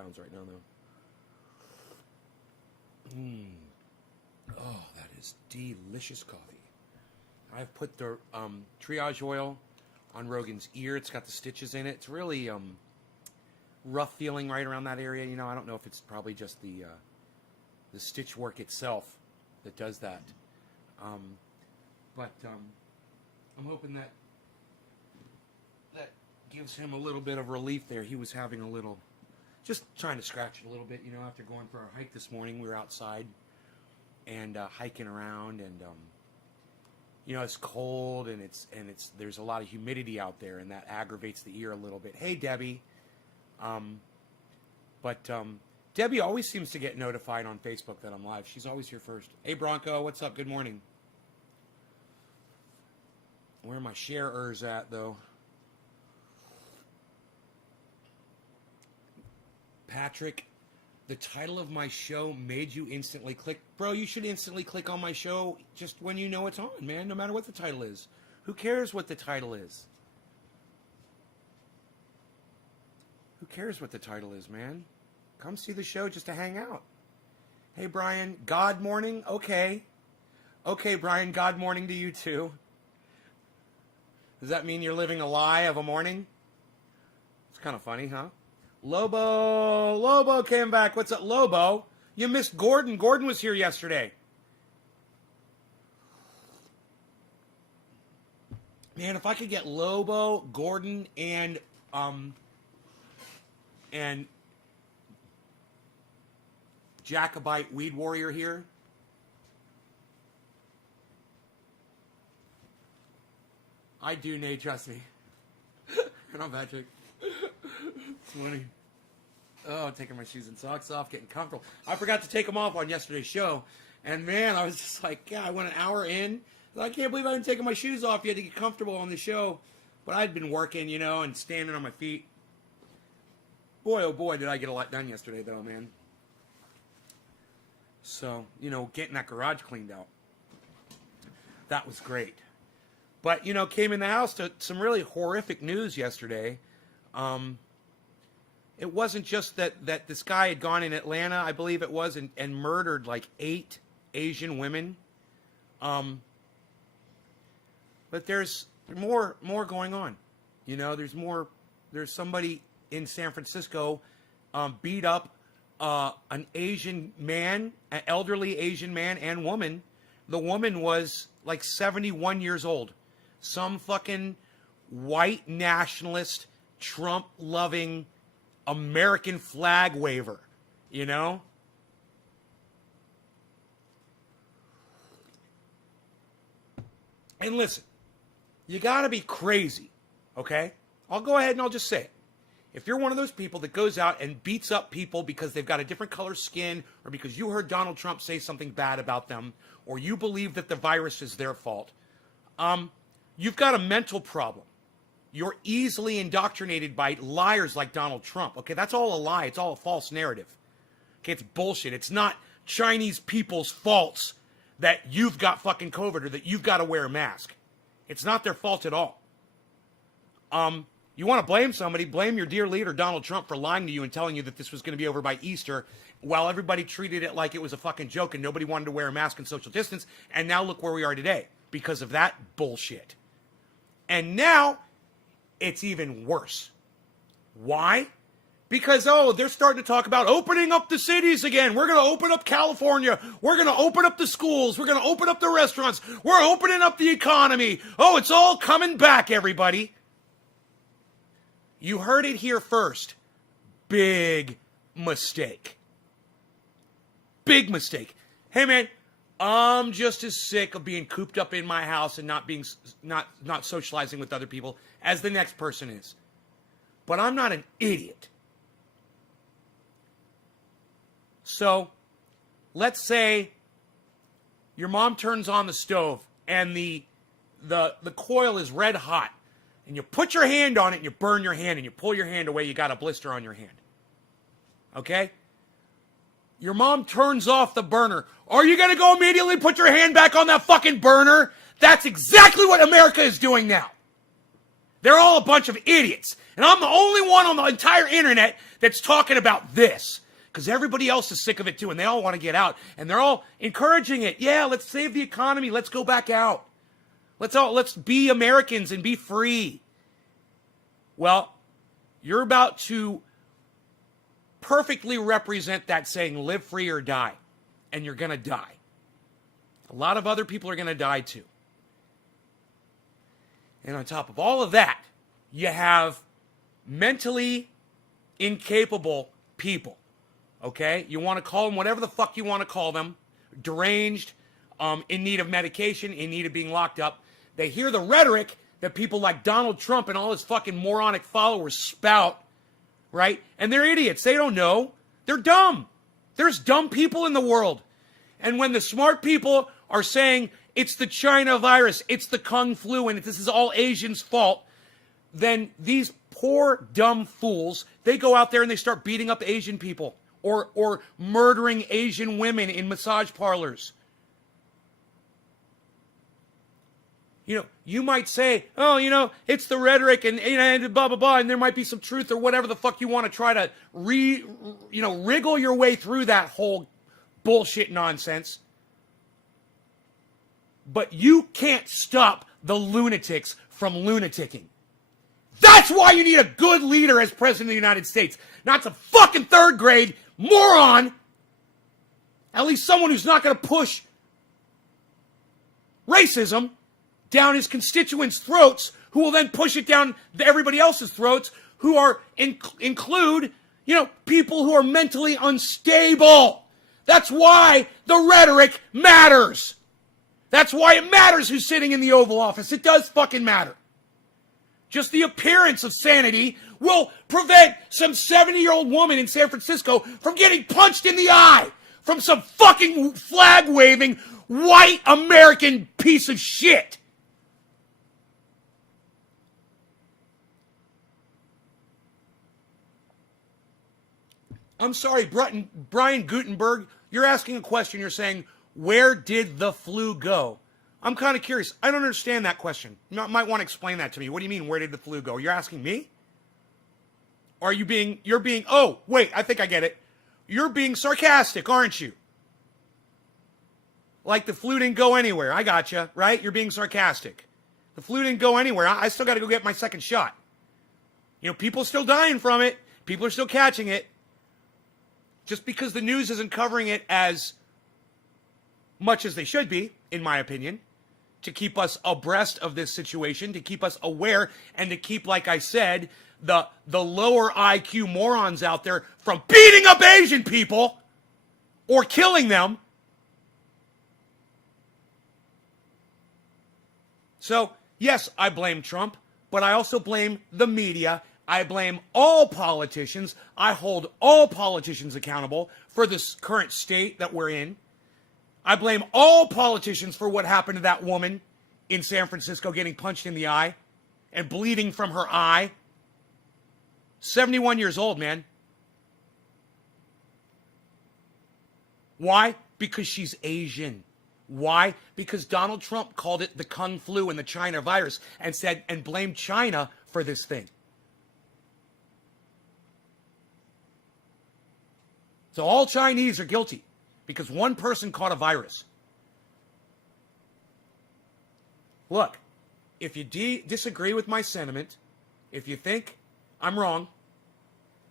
pounds right now, though. Oh, that is delicious coffee. I've put the triage oil on Rogan's ear. It's got the stitches in it. It's really rough feeling right around that area. You know, I don't know if it's probably just the stitch work itself that does that. But I'm hoping that gives him a little bit of relief there. He was having a little, just trying to scratch it a little bit, you know, after going for our hike this morning. We were outside and hiking around, and you know, it's cold, and there's a lot of humidity out there, and that aggravates the ear a little bit. Hey, Debbie. Debbie always seems to get notified on Facebook that I'm live. She's always here first. Hey, Bronco, what's up? Good morning. Where are my sharers at, though? Patrick, the title of my show made you instantly click. Bro, you should instantly click on my show just when you know it's on, man, no matter what the title is. Who cares what the title is? Who cares what the title is, man? Come see the show just to hang out. Hey, Brian, God morning? Okay. Okay, Brian, God morning to you too. Does that mean you're living a lie of a morning? It's kind of funny, huh? Lobo came back. What's up, Lobo? You missed Gordon. Gordon was here yesterday. Man, if I could get Lobo, Gordon, and Jacobite Weed Warrior here. I do, Nate, trust me. And I'm Patrick. It's funny. Oh, taking my shoes and socks off, getting comfortable. I forgot to take them off on yesterday's show. And man, I was just like, yeah, I went an hour in. I can't believe I hadn't taken my shoes off yet to get comfortable on the show. But I'd been working, you know, and standing on my feet. Boy, oh boy, did I get a lot done yesterday, though, man. So, you know, getting that garage cleaned out. That was great. But, you know, came in the house to some really horrific news yesterday. It wasn't just that this guy had gone in Atlanta, I believe it was, and murdered like 8 Asian women. But there's more going on. You know, there's somebody in San Francisco beat up an Asian man, an elderly Asian man and woman. The woman was like 71 years old. Some fucking white nationalist, Trump-loving American flag waver, you know? And listen, you gotta be crazy, okay? I'll go ahead and I'll just say it. If you're one of those people that goes out and beats up people because they've got a different color skin, or because you heard Donald Trump say something bad about them, or you believe that the virus is their fault, you've got a mental problem. You're easily indoctrinated by liars like Donald Trump. Okay, that's all a lie. It's all a false narrative. Okay, it's bullshit. It's not Chinese people's faults that you've got fucking COVID or that you've got to wear a mask. It's not their fault at all. You want to blame somebody, blame your dear leader, Donald Trump, for lying to you and telling you that this was going to be over by Easter, while everybody treated it like it was a fucking joke and nobody wanted to wear a mask and social distance. And now look where we are today because of that bullshit. And now it's even worse. Why? Because, they're starting to talk about opening up the cities again. We're going to open up California. We're going to open up the schools. We're going to open up the restaurants. We're opening up the economy. Oh, it's all coming back, everybody. You heard it here first. Big mistake. Big mistake. Hey, man, I'm just as sick of being cooped up in my house and not socializing with other people as the next person is. But I'm not an idiot. So, let's say your mom turns on the stove and the coil is red hot, and you put your hand on it and you burn your hand and you pull your hand away, you got a blister on your hand. Okay? Your mom turns off the burner. Are you going to go immediately put your hand back on that fucking burner? That's exactly what America is doing now. They're all a bunch of idiots. And I'm the only one on the entire internet that's talking about this. Because everybody else is sick of it too, and they all want to get out. And they're all encouraging it. Yeah, let's save the economy. Let's go back out. Let's be Americans and be free. Well, you're about to perfectly represent that saying, live free or die. And you're going to die. A lot of other people are going to die too. And on top of all of that, you have mentally incapable people. Okay? You want to call them whatever the fuck you want to call them. Deranged, in need of medication, in need of being locked up. They hear the rhetoric that people like Donald Trump and all his fucking moronic followers spout, right? And they're idiots. They don't know. They're dumb. There's dumb people in the world. And when the smart people are saying it's the China virus, it's the Kung flu, and this is all Asians' fault, then these poor, dumb fools, they go out there and they start beating up Asian people or murdering Asian women in massage parlors. You know, you might say, oh, you know, it's the rhetoric and blah, blah, blah, and there might be some truth or whatever the fuck you want to try to wriggle your way through that whole bullshit nonsense. But you can't stop the lunatics from lunaticking. That's why you need a good leader as president of the United States. Not some fucking third grade moron. At least someone who's not going to push racism down his constituents' throats, who will then push it down everybody else's throats, who are include, people who are mentally unstable. That's why the rhetoric matters. That's why it matters who's sitting in the Oval Office. It does fucking matter. Just the appearance of sanity will prevent some 70-year-old woman in San Francisco from getting punched in the eye from some fucking flag-waving white American piece of shit. I'm sorry, Brian Gutenberg, you're asking a question. You're saying, where did the flu go? I'm kind of curious. I don't understand that question. You might want to explain that to me. What do you mean, where did the flu go? You're asking me? Or oh, wait, I think I get it. You're being sarcastic, aren't you? Like the flu didn't go anywhere. I gotcha, right? You're being sarcastic. The flu didn't go anywhere. I still got to go get my second shot. People are still dying from it. People are still catching it. Just because the news isn't covering it as much as they should be, in my opinion, to keep us abreast of this situation, to keep us aware, and to keep, like I said, the lower IQ morons out there from beating up Asian people or killing them. So, yes, I blame Trump, but I also blame the media. I blame all politicians. I hold all politicians accountable for this current state that we're in. I blame all politicians for what happened to that woman in San Francisco getting punched in the eye and bleeding from her eye. 71 years old, man. Why? Because she's Asian. Why? Because Donald Trump called it the Kung flu and the China virus and blamed China for this thing. So all Chinese are guilty because one person caught a virus. Look, if you disagree with my sentiment, if you think I'm wrong,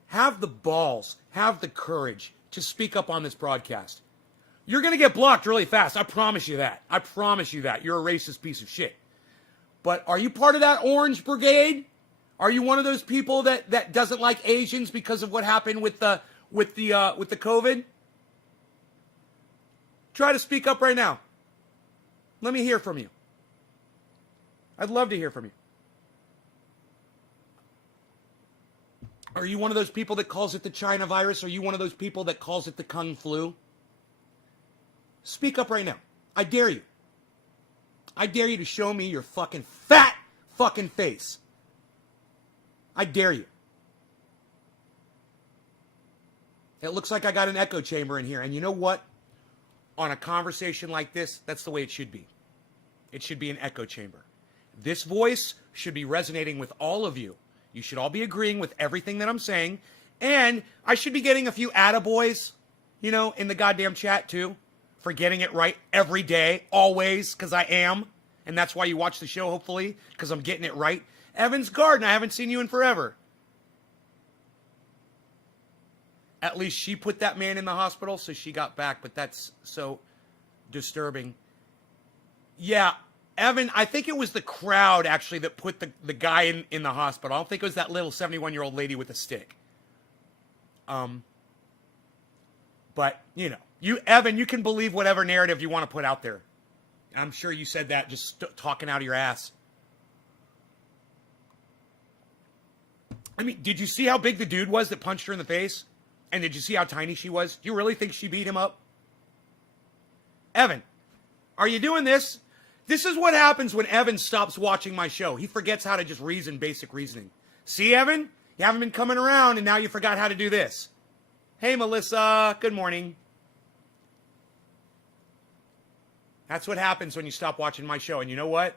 have the balls, have the courage to speak up on this broadcast. You're going to get blocked really fast. I promise you that. I promise you that. You're a racist piece of shit. But are you part of that Orange Brigade? Are you one of those people that doesn't like Asians because of what happened with the COVID? Try to speak up right now. Let me hear from you. I'd love to hear from you. Are you one of those people that calls it the China virus? Are you one of those people that calls it the Kung flu? Speak up right now. I dare you. I dare you to show me your fucking fat fucking face. I dare you. It looks like I got an echo chamber in here. And you know what? On a conversation like this, that's the way it should be. It should be an echo chamber. This voice should be resonating with all of you. You should all be agreeing with everything that I'm saying. And I should be getting a few attaboys, in the goddamn chat too, for getting it right every day, always, because I am. And that's why you watch the show, hopefully, because I'm getting it right. Evans Garden, I haven't seen you in forever. At least she put that man in the hospital, so she got back, but that's so disturbing. Yeah, Evan, I think it was the crowd, actually, that put the guy in the hospital. I don't think it was that little 71-year-old lady with a stick. But, Evan, you can believe whatever narrative you want to put out there. I'm sure you said that just talking out of your ass. I mean, did you see how big the dude was that punched her in the face? And did you see how tiny she was? Do you really think she beat him up? Evan, are you doing this? This is what happens when Evan stops watching my show. He forgets how to just reason basic reasoning. See, Evan? You haven't been coming around, and now you forgot how to do this. Hey, Melissa. Good morning. That's what happens when you stop watching my show. And you know what?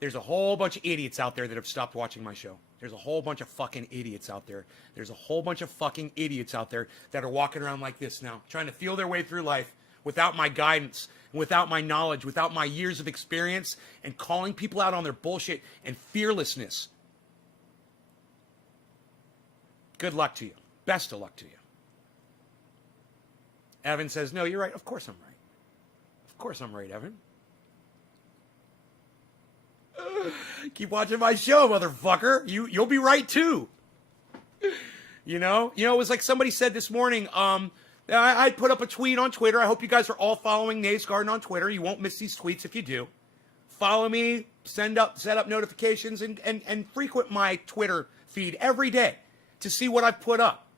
There's a whole bunch of idiots out there that have stopped watching my show. There's a whole bunch of fucking idiots out there. There's a whole bunch of fucking idiots out there that are walking around like this now, trying to feel their way through life without my guidance, without my knowledge, without my years of experience, and calling people out on their bullshit and fearlessness. Good luck to you. Best of luck to you. Evan says, no, you're right. Of course I'm right. Of course I'm right, Evan. Keep watching my show, motherfucker. You'll be right too. It was like somebody said this morning. I put up a tweet on Twitter. I hope you guys are all following Nays Garden on Twitter. You won't miss these tweets if you do. Follow me, set up notifications, and frequent my Twitter feed every day to see what I've put up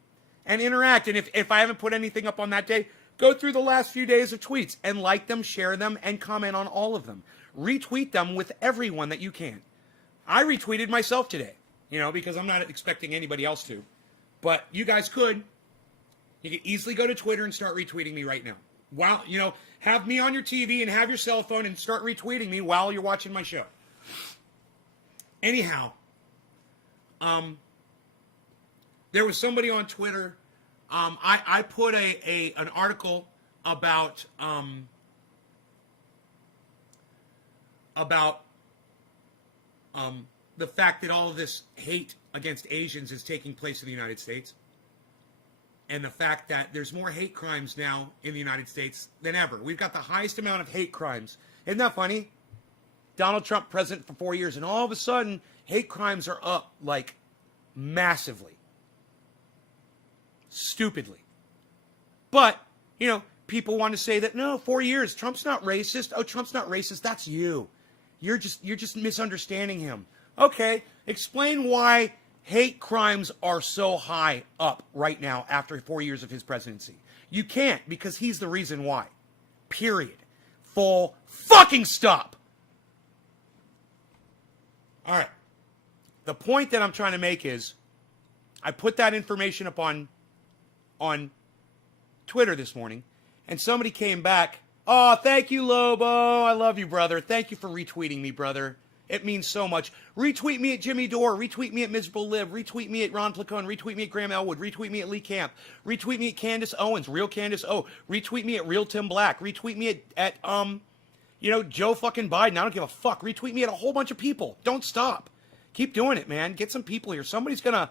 and interact. And if I haven't put anything up on that day, go through the last few days of tweets and like them, share them, and comment on all of them. Retweet them with everyone that you can. I retweeted myself today, because I'm not expecting anybody else to. But you guys could. You could easily go to Twitter and start retweeting me right now. While, have me on your TV and have your cell phone and start retweeting me while you're watching my show. Anyhow, there was somebody on Twitter. I put an article about the fact that all of this hate against Asians is taking place in the United States. And the fact that there's more hate crimes now in the United States than ever. We've got the highest amount of hate crimes. Isn't that funny? Donald Trump president for 4 years, and all of a sudden, hate crimes are up, like, massively. Stupidly. But, people want to say that, no, 4 years, Trump's not racist. Oh, Trump's not racist. That's you. You're just misunderstanding him. Okay, explain why hate crimes are so high up right now after 4 years of his presidency. You can't, because he's the reason why. Period. Full fucking stop. All right. The point that I'm trying to make is, I put that information up on Twitter this morning, and somebody came back. Oh, thank you, Lobo. I love you, brother. Thank you for retweeting me, brother. It means so much. Retweet me at Jimmy Dore. Retweet me at Miserable Live. Retweet me at Ron Placone. Retweet me at Graham Elwood. Retweet me at Lee Camp. Retweet me at Candace Owens. Real Candace O. Retweet me at Real Tim Black. Retweet me at Joe fucking Biden. I don't give a fuck. Retweet me at a whole bunch of people. Don't stop. Keep doing it, man. Get some people here. Somebody's gonna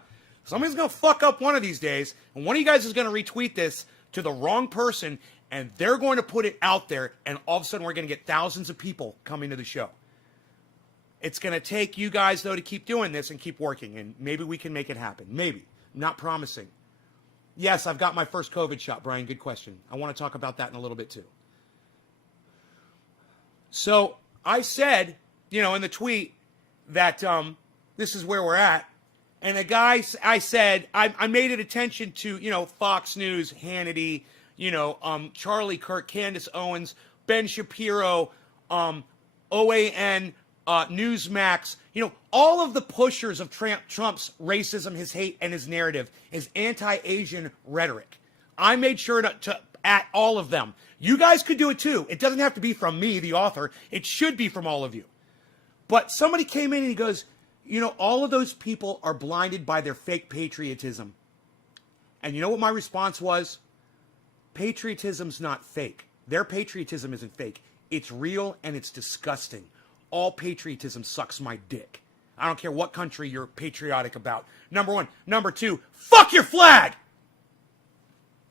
fuck up one of these days, and one of you guys is gonna retweet this to the wrong person, and they're going to put it out there, and all of a sudden we're going to get thousands of people coming to the show. It's going to take you guys, though, to keep doing this and keep working, and maybe we can make it happen. Maybe. Not promising. Yes, I've got my first COVID shot, Brian. Good question. I want to talk about that in a little bit, too. So I said, in the tweet that this is where we're at. And a guy, I said, I made it attention to, Fox News, Hannity, Charlie Kirk, Candace Owens, Ben Shapiro, OAN, Newsmax, all of the pushers of Trump's racism, his hate, and his narrative, his anti-Asian rhetoric. I made sure to at all of them. You guys could do it too. It doesn't have to be from me, the author. It should be from all of you. But somebody came in and he goes, you know, all of those people are blinded by their fake patriotism. And you know what my response was? Patriotism's not fake. Their patriotism isn't fake. It's real and it's disgusting. All patriotism sucks my dick. I don't care what country you're patriotic about. Number one. Number two, fuck your flag.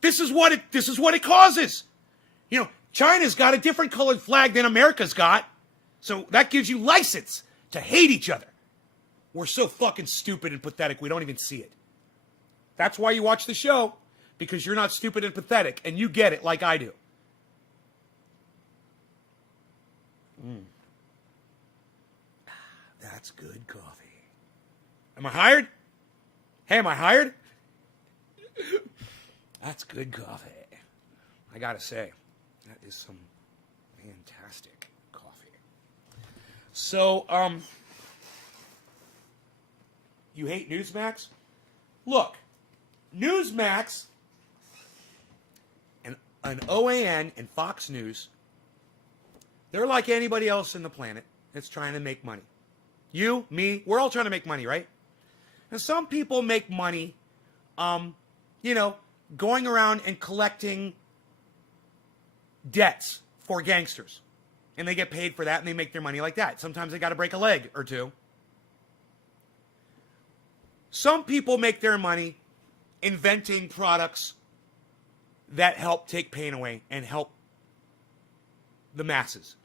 This is what it causes. You know, China's got a different colored flag than America's got. So that gives you license to hate each other. We're so fucking stupid and pathetic, we don't even see it. That's why you watch the show, because you're not stupid and pathetic, and you get it like I do. That's good coffee. Am I hired? Hey, am I hired? That's good coffee. I gotta say, that is some fantastic coffee. So, you hate Newsmax? Look, Newsmax and an OAN and Fox News, they're like anybody else in the planet that's trying to make money. You, me, we're all trying to make money, right? And some people make money, you know, going around and collecting debts for gangsters. And they get paid for that and they make their money like that. Sometimes they got to break a leg or two. Some people make their money inventing products that help take pain away and help the masses.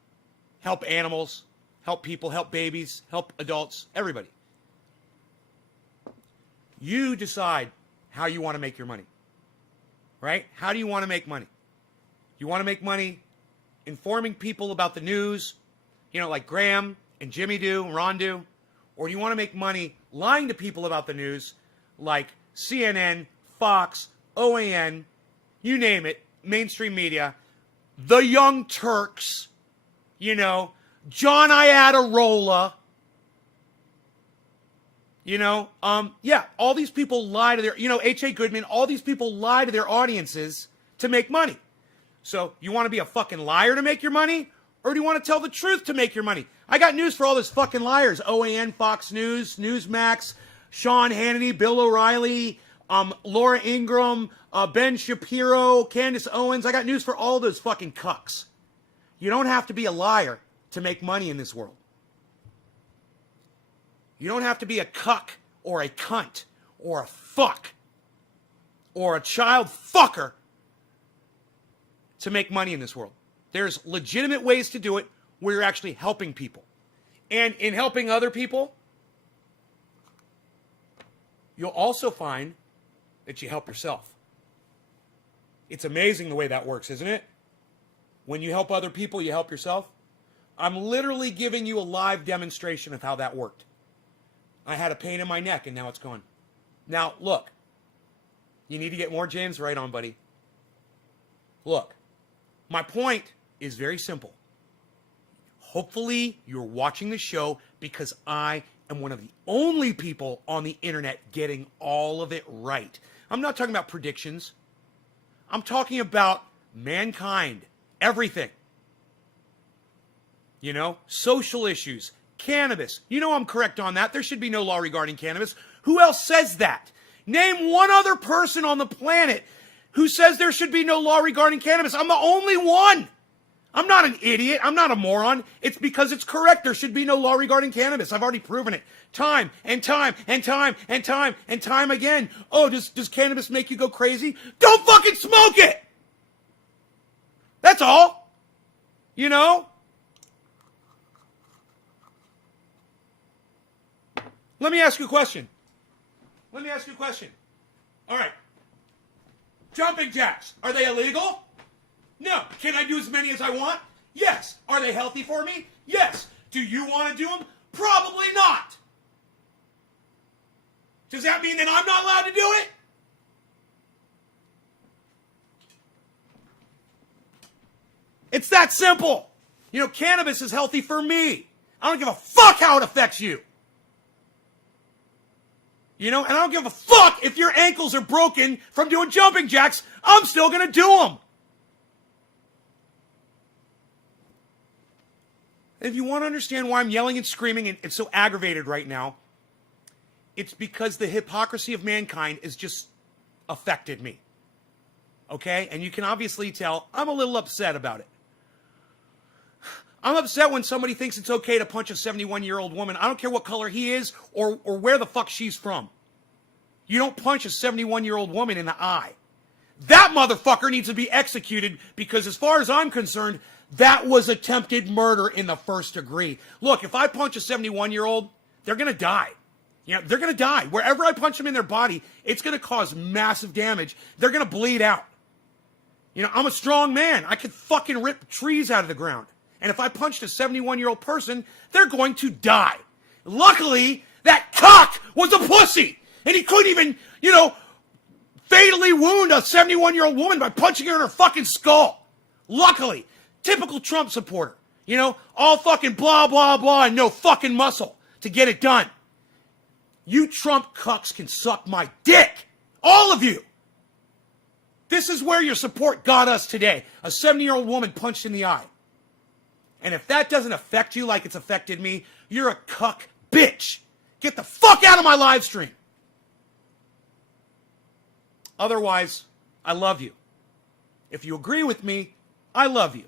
Help animals, help people, help babies, help adults, everybody. You decide how you want to make your money. Right? How do you want to make money? You want to make money informing people about the news, you know, like Graham and Jimmy do, and Ron do? Or do you want to make money lying to people about the news, like CNN, Fox, OAN, you name it, mainstream media, the Young Turks, you know, John Iadarola, you know, yeah, all these people lie to their, you know, H.A. Goodman, all these people lie to their audiences to make money. So you want to be a fucking liar to make your money? Or do you want to tell the truth to make your money? I got news for all those fucking liars. OAN, Fox News, Newsmax, Sean Hannity, Bill O'Reilly, Laura Ingraham, Ben Shapiro, Candace Owens. I got news for all those fucking cucks. You don't have to be a liar to make money in this world. You don't have to be a cuck or a cunt or a fuck or a child fucker to make money in this world. There's legitimate ways to do it where you're actually helping people. And in helping other people, you'll also find that you help yourself. It's amazing the way that works, isn't it? When you help other people, you help yourself. I'm literally giving you a live demonstration of how that worked. I had a pain in my neck and now it's gone. Now, look. You need to get more James right on, buddy. Look. My point is very simple. Hopefully, you're watching the show because I am one of the only people on the internet getting all of it right. I'm not talking about predictions. I'm talking about mankind. Everything. You know, social issues, cannabis. You know I'm correct on that. There should be no law regarding cannabis. Who else says that? Name one other person on the planet who says there should be no law regarding cannabis. I'm the only one. I'm not an idiot. I'm not a moron. It's because it's correct. There should be no law regarding cannabis. I've already proven it. Time and time and time and time and time again. Oh, does cannabis make you go crazy? Don't fucking smoke it! That's all. You know? Let me ask you a question. All right. Jumping jacks, are they illegal? No. Can I do as many as I want? Yes. Are they healthy for me? Yes. Do you want to do them? Probably not. Does that mean that I'm not allowed to do it? It's that simple. You know, cannabis is healthy for me. I don't give a fuck how it affects you. You know, and I don't give a fuck if your ankles are broken from doing jumping jacks. I'm still going to do them. If you want to understand why I'm yelling and screaming and so aggravated right now, it's because the hypocrisy of mankind has just affected me. Okay? And you can obviously tell I'm a little upset about it. I'm upset when somebody thinks it's okay to punch a 71-year-old woman. I don't care what color he is or where the fuck she's from. You don't punch a 71-year-old woman in the eye. That motherfucker needs to be executed because as far as I'm concerned, that was attempted murder in the first degree. Look, if I punch a 71-year-old, they're going to die. You know, they're going to die. Wherever I punch them in their body, it's going to cause massive damage. They're going to bleed out. You know, I'm a strong man. I could fucking rip trees out of the ground. And if I punched a 71-year-old person, they're going to die. Luckily, that cock was a pussy. And he couldn't even, you know, fatally wound a 71-year-old woman by punching her in her fucking skull. Luckily. Typical Trump supporter. You know, all fucking blah, blah, blah, and no fucking muscle to get it done. You Trump cucks can suck my dick. All of you. This is where your support got us today. A 70-year-old woman punched in the eye. And if that doesn't affect you like it's affected me, you're a cuck bitch. Get the fuck out of my live stream. Otherwise, I love you. If you agree with me, I love you.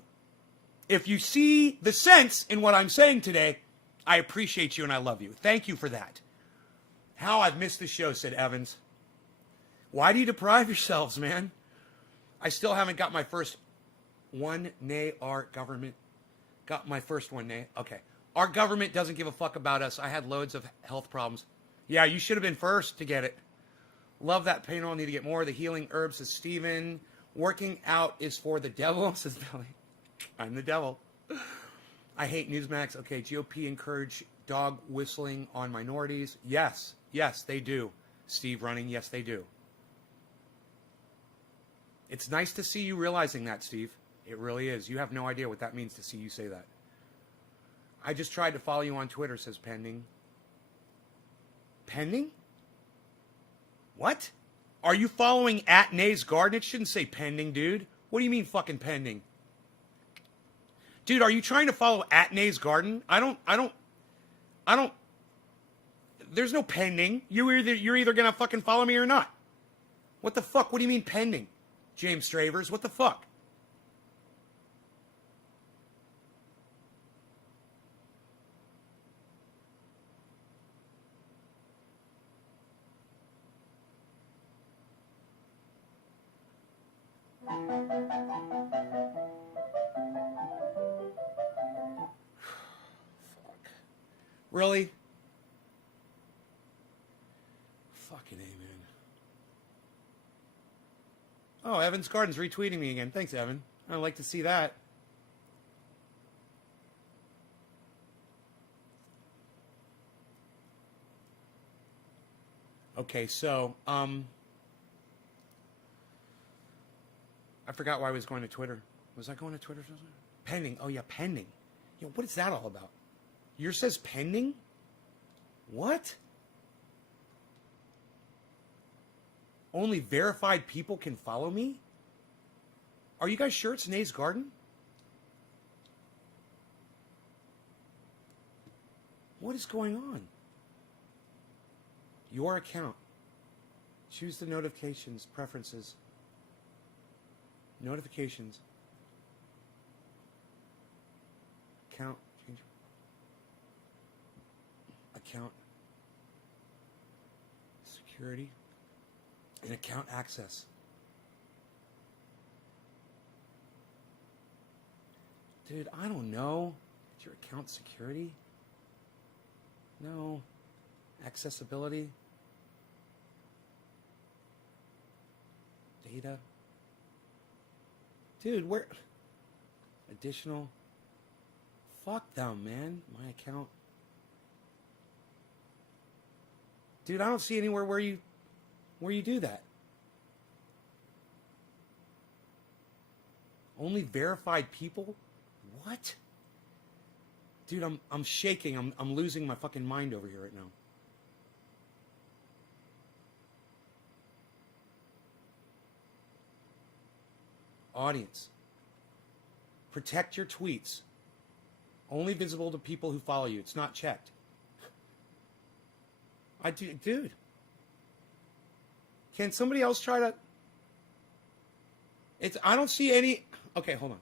If you see the sense in what I'm saying today, I appreciate you and I love you. Thank you for that. How I've missed the show, said Evans. Why do you deprive yourselves, man? I still haven't got my first one, nay, our government. Got my first one, nay. Okay. Our government doesn't give a fuck about us. I had loads of health problems. Yeah, you should have been first to get it. Love that pain. I'll need to get more. The healing herbs, says Steven. Working out is for the devil, says Billy. I'm the devil. I hate Newsmax. Okay, GOP encourage dog whistling on minorities. Yes, they do. Steve running, yes, they do. It's nice to see you realizing that, Steve. It really is. You have no idea what that means to see you say that. I just tried to follow you on Twitter, says Pending. Pending? What? Are you following at Nay's Garden? It shouldn't say pending, dude. What do you mean fucking pending? Dude, are you trying to follow at Nay's Garden? I don't. There's no pending. You're either gonna fucking follow me or not. What the fuck? What do you mean pending? James Stravers, what the fuck? Really? Fucking amen. Oh, Evan's Garden's retweeting me again. Thanks, Evan. I'd like to see that. Okay, so, I forgot why I was going to Twitter. Was I going to Twitter? Pending. Oh, yeah, pending. Yo, what is that all about? Yours says pending? What? Only verified people can follow me? Are you guys sure it's Nay's Garden? What is going on? Your account. Choose the notifications, preferences. Notifications. Account. Change. Account. Security. And account access. Dude, I don't know. Is your account security? No. Accessibility. Data. Dude, where? Additional. Fuck them, man. My account. Dude, I don't see anywhere where you do that. Only verified people? What? Dude, I'm shaking. I'm losing my fucking mind over here right now. Audience. Protect your tweets. Only visible to people who follow you. It's not checked. Dude. Can somebody else try to... I don't see any... Okay, hold on.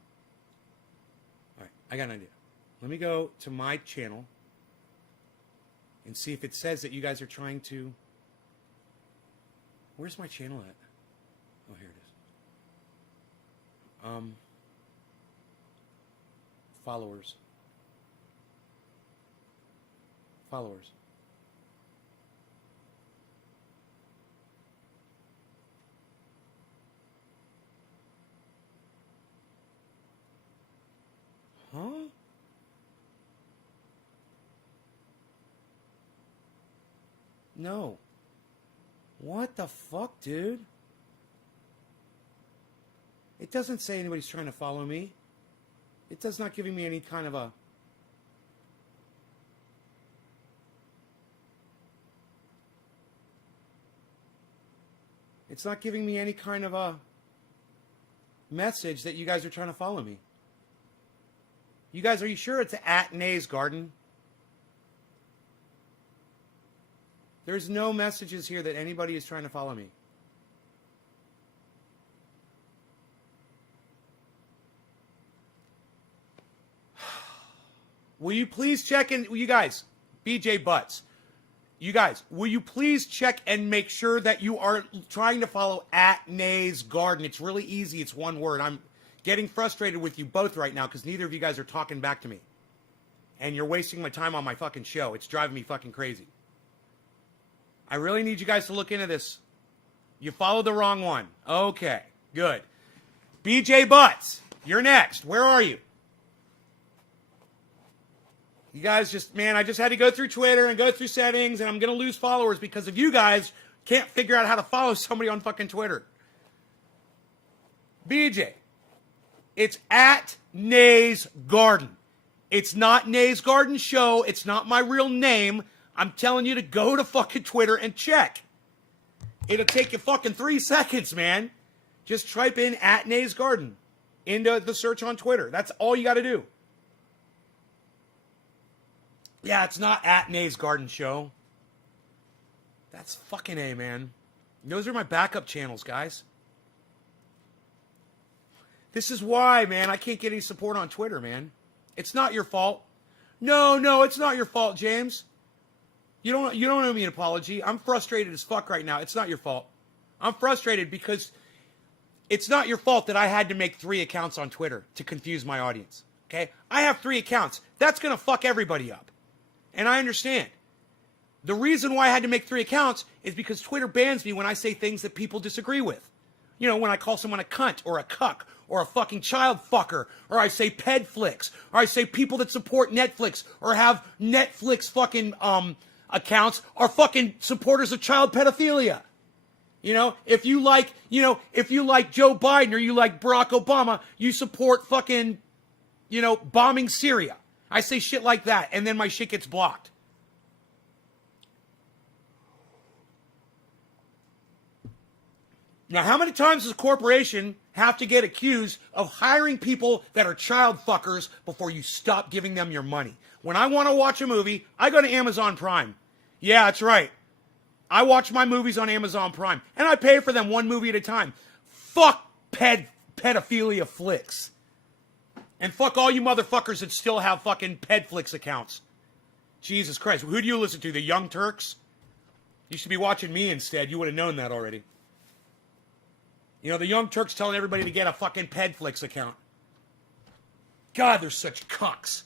All right, I got an idea. Let me go to my channel and see if it says that you guys are trying to... Where's my channel at? Oh, here it is. Followers. Followers. Huh? No. What the fuck, dude? It doesn't say anybody's trying to follow me. It does not giving me any kind of a... It's not giving me any kind of a message that you guys are trying to follow me. You guys, are you sure it's at Nay's Garden? There's no messages here that anybody is trying to follow me. Will you please check in, you guys, BJ Butts, you guys, will you please check and make sure that you are trying to follow at Nay's Garden? It's really easy. It's one word. I'm getting frustrated with you both right now because neither of you guys are talking back to me. And you're wasting my time on my fucking show. It's driving me fucking crazy. I really need you guys to look into this. You followed the wrong one. Okay, good. BJ Butts, you're next. Where are you? You guys just, man, I just had to go through Twitter and go through settings, and I'm going to lose followers because of you guys can't figure out how to follow somebody on fucking Twitter. BJ, it's at Nay's Garden. It's not Nay's Garden Show. It's not my real name. I'm telling you to go to fucking Twitter and check. It'll take you fucking 3 seconds, man. Just type in at Nay's Garden into the search on Twitter. That's all you got to do. Yeah, it's not at Nay's Garden Show. That's fucking A, man. Those are my backup channels, guys. This is why, man, I can't get any support on Twitter, man. It's not your fault. No, it's not your fault, James. You don't owe me an apology. I'm frustrated as fuck right now. It's not your fault. I'm frustrated because it's not your fault that I had to make 3 accounts on Twitter to confuse my audience. Okay? I have 3 accounts. That's going to fuck everybody up. And I understand. The reason why I had to make 3 accounts is because Twitter bans me when I say things that people disagree with. You know, when I call someone a cunt or a cuck or a fucking child fucker, or I say pedflix, or I say people that support Netflix or have Netflix fucking accounts are fucking supporters of child pedophilia. You know, if you like Joe Biden or you like Barack Obama, you support fucking, bombing Syria. I say shit like that, and then my shit gets blocked. Now, how many times does a corporation have to get accused of hiring people that are child fuckers before you stop giving them your money? When I want to watch a movie, I go to Amazon Prime. Yeah, that's right. I watch my movies on Amazon Prime, and I pay for them 1 movie at a time. Fuck pedophilia flicks. And fuck all you motherfuckers that still have fucking pedflix accounts. Jesus Christ. Who do you listen to? The Young Turks? You should be watching me instead. You would have known that already. The Young Turks telling everybody to get a fucking pedflix account. God, they're such cucks.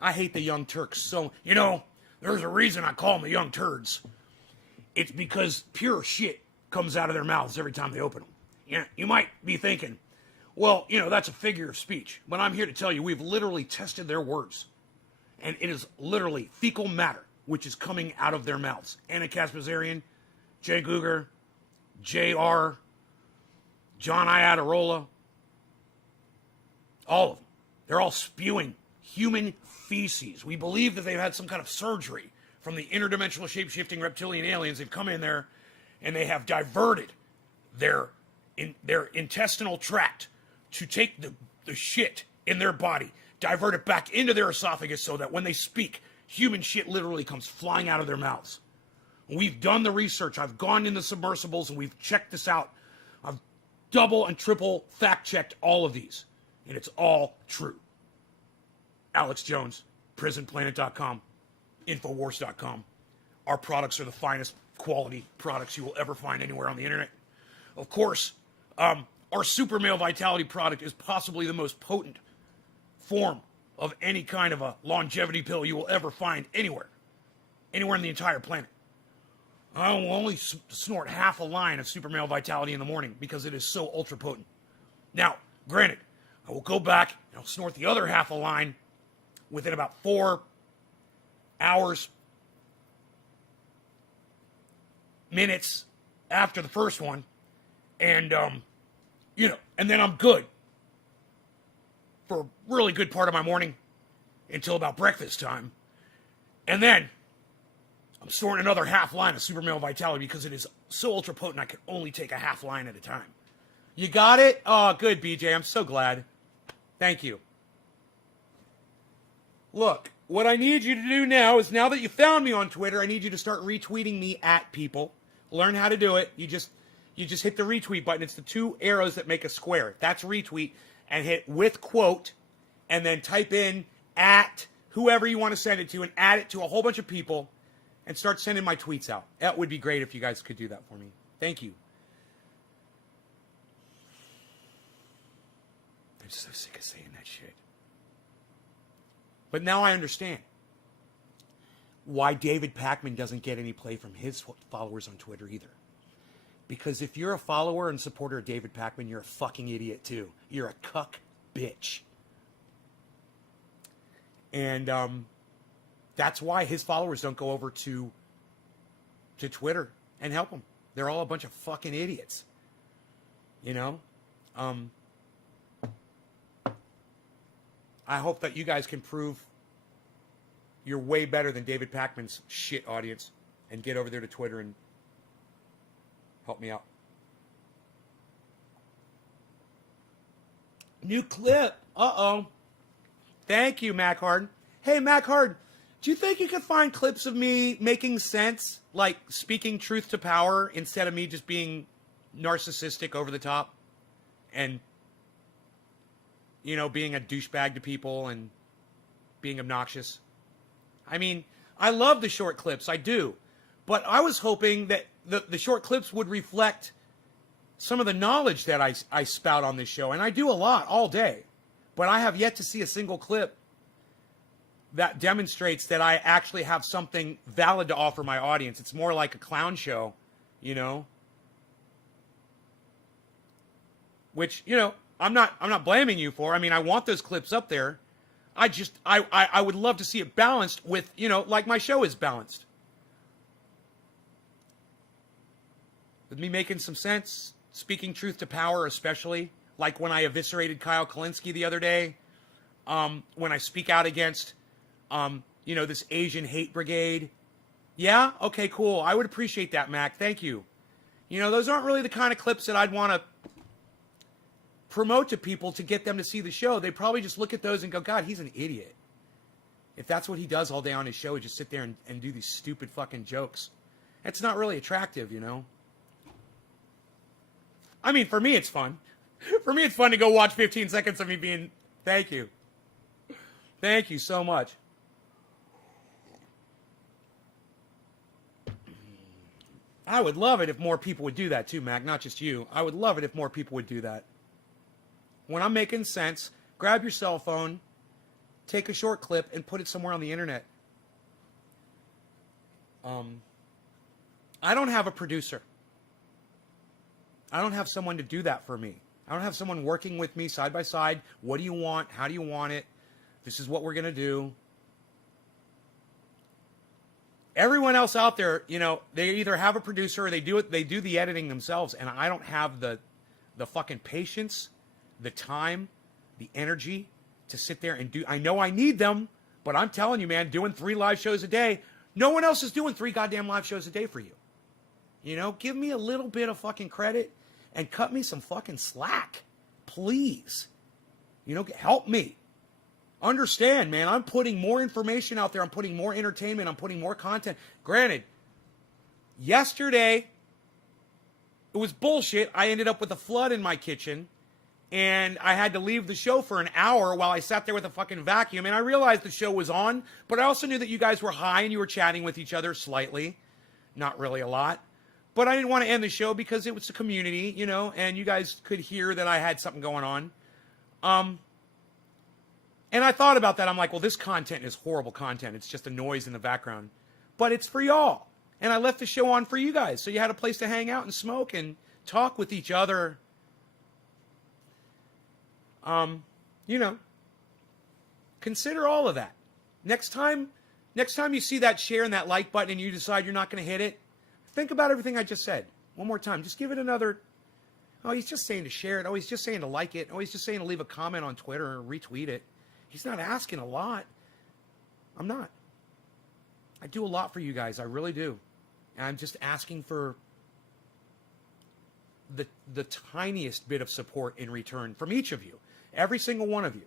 I hate the Young Turks so... there's a reason I call them the Young Turds. It's because pure shit comes out of their mouths every time they open them. You might be thinking, well, that's a figure of speech. But I'm here to tell you, we've literally tested their words. And it is literally fecal matter, which is coming out of their mouths. Anna Kaspazarian, Jay Guger, J.R., John Iadarola, all of them. They're all spewing human feces. We believe that they've had some kind of surgery from the interdimensional shape-shifting reptilian aliens. They've come in there and they have diverted their intestinal tract to take the shit in their body divert it back into their esophagus so that when they speak, human shit literally comes flying out of their mouths. We've done the research. I've gone in the submersibles and we've checked this out. I've double and triple fact checked all of these. And it's all true. Alex Jones, prisonplanet.com, infowars.com. Our products are the finest quality products you will ever find anywhere on the internet. Of course, our super male vitality product is possibly the most potent form of any kind of a longevity pill you will ever find anywhere in the entire planet. I will only snort half a line of super male vitality in the morning because it is so ultra potent. Now, granted, I will go back and I'll snort the other half a line within about 4 hours, minutes after the first one, and and then I'm good for a really good part of my morning until about breakfast time, and then I'm storing another half line of super male vitality because it is so ultra potent I can only take a half line at a time. You got it? Oh, good, BJ. I'm so glad. Thank you. Look, what I need you to do now is, now that you found me on Twitter, I need you to start retweeting me at people. Learn how to do it. You just hit the retweet button. It's the 2 arrows that make a square. That's retweet. And hit with quote, and then type in at whoever you want to send it to, and add it to a whole bunch of people, and start sending my tweets out. That would be great if you guys could do that for me. Thank you. I'm so sick of saying that shit. But now I understand why David Pakman doesn't get any play from his followers on Twitter either. Because if you're a follower and supporter of David Pakman, you're a fucking idiot too. You're a cuck bitch. And that's why his followers don't go over to Twitter and help him. They're all a bunch of fucking idiots. You know? I hope that you guys can prove you're way better than David Pakman's shit audience and get over there to Twitter and help me out. New clip. Uh-oh. Thank you, Mac Harden. Hey, Mac Harden, do you think you could find clips of me making sense, like speaking truth to power, instead of me just being narcissistic over the top and, being a douchebag to people and being obnoxious? I mean, I love the short clips, I do. But I was hoping that the short clips would reflect some of the knowledge that I spout on this show. And I do a lot all day. But I have yet to see a single clip that demonstrates that I actually have something valid to offer my audience. It's more like a clown show, Which, I'm not blaming you for. I mean, I want those clips up there. I would love to see it balanced with, like my show is balanced. With me making some sense, speaking truth to power, especially, like when I eviscerated Kyle Kalinske the other day, when I speak out against, this Asian hate brigade. Yeah? Okay, cool. I would appreciate that, Mac. Thank you. Those aren't really the kind of clips that I'd want to promote to people to get them to see the show. They probably just look at those and go, God, he's an idiot. If that's what he does all day on his show, he just sit there and do these stupid fucking jokes. It's not really attractive, I mean, for me, it's fun. For me, it's fun to go watch 15 seconds of me being... Thank you. Thank you so much. I would love it if more people would do that too, Mac, not just you. I would love it if more people would do that. When I'm making sense, grab your cell phone, take a short clip, and put it somewhere on the internet. I don't have a producer. I don't have someone to do that for me. I don't have someone working with me side by side. What do you want? How do you want it? This is what we're going to do. Everyone else out there, they either have a producer or they do the editing themselves, and I don't have the fucking patience, the time, the energy to sit there and do. I know I need them, but I'm telling you, man, doing 3 live shows a day, no one else is doing 3 goddamn live shows a day for you. Give me a little bit of fucking credit and cut me some fucking slack, please. Help me. Understand, man, I'm putting more information out there. I'm putting more entertainment. I'm putting more content. Granted, yesterday, it was bullshit. I ended up with a flood in my kitchen, and I had to leave the show for an hour while I sat there with a fucking vacuum. And I realized the show was on, but I also knew that you guys were high and you were chatting with each other slightly. Not really a lot. But I didn't want to end the show because it was a community, you know, and you guys could hear that I had something going on. And I thought about that. I'm like, well, this content is horrible content. It's just a noise in the background. But it's for y'all. And I left the show on for you guys. So you had a place to hang out and smoke and talk with each other. You know, consider all of that. Next time you see that share and that like button and you decide you're not going to hit it, think about everything I just said. One more time. Just give it another. Oh, he's just saying to share it. Oh, he's just saying to like it. Oh, he's just saying to leave a comment on Twitter or retweet it. He's not asking a lot. I'm not. I do a lot for you guys. I really do. And I'm just asking for the tiniest bit of support in return from each of you. Every single one of you.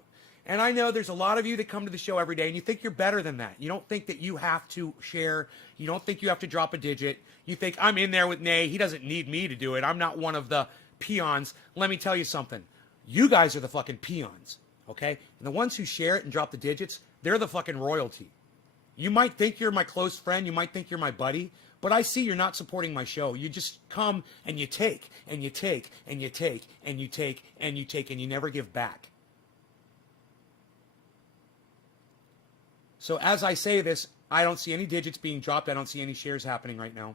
And I know there's a lot of you that come to the show every day and you think you're better than that. You don't think that you have to share. You don't think you have to drop a digit. You think, I'm in there with Nay. He doesn't need me to do it. I'm not one of the peons. Let me tell you something. You guys are the fucking peons. Okay? And the ones who share it and drop the digits, they're the fucking royalty. You might think you're my close friend. You might think you're my buddy. But I see you're not supporting my show. You just come and you take, and you take, and you take, and you take, and you take, and you never give back. So as I say this, I don't see any digits being dropped. I don't see any shares happening right now.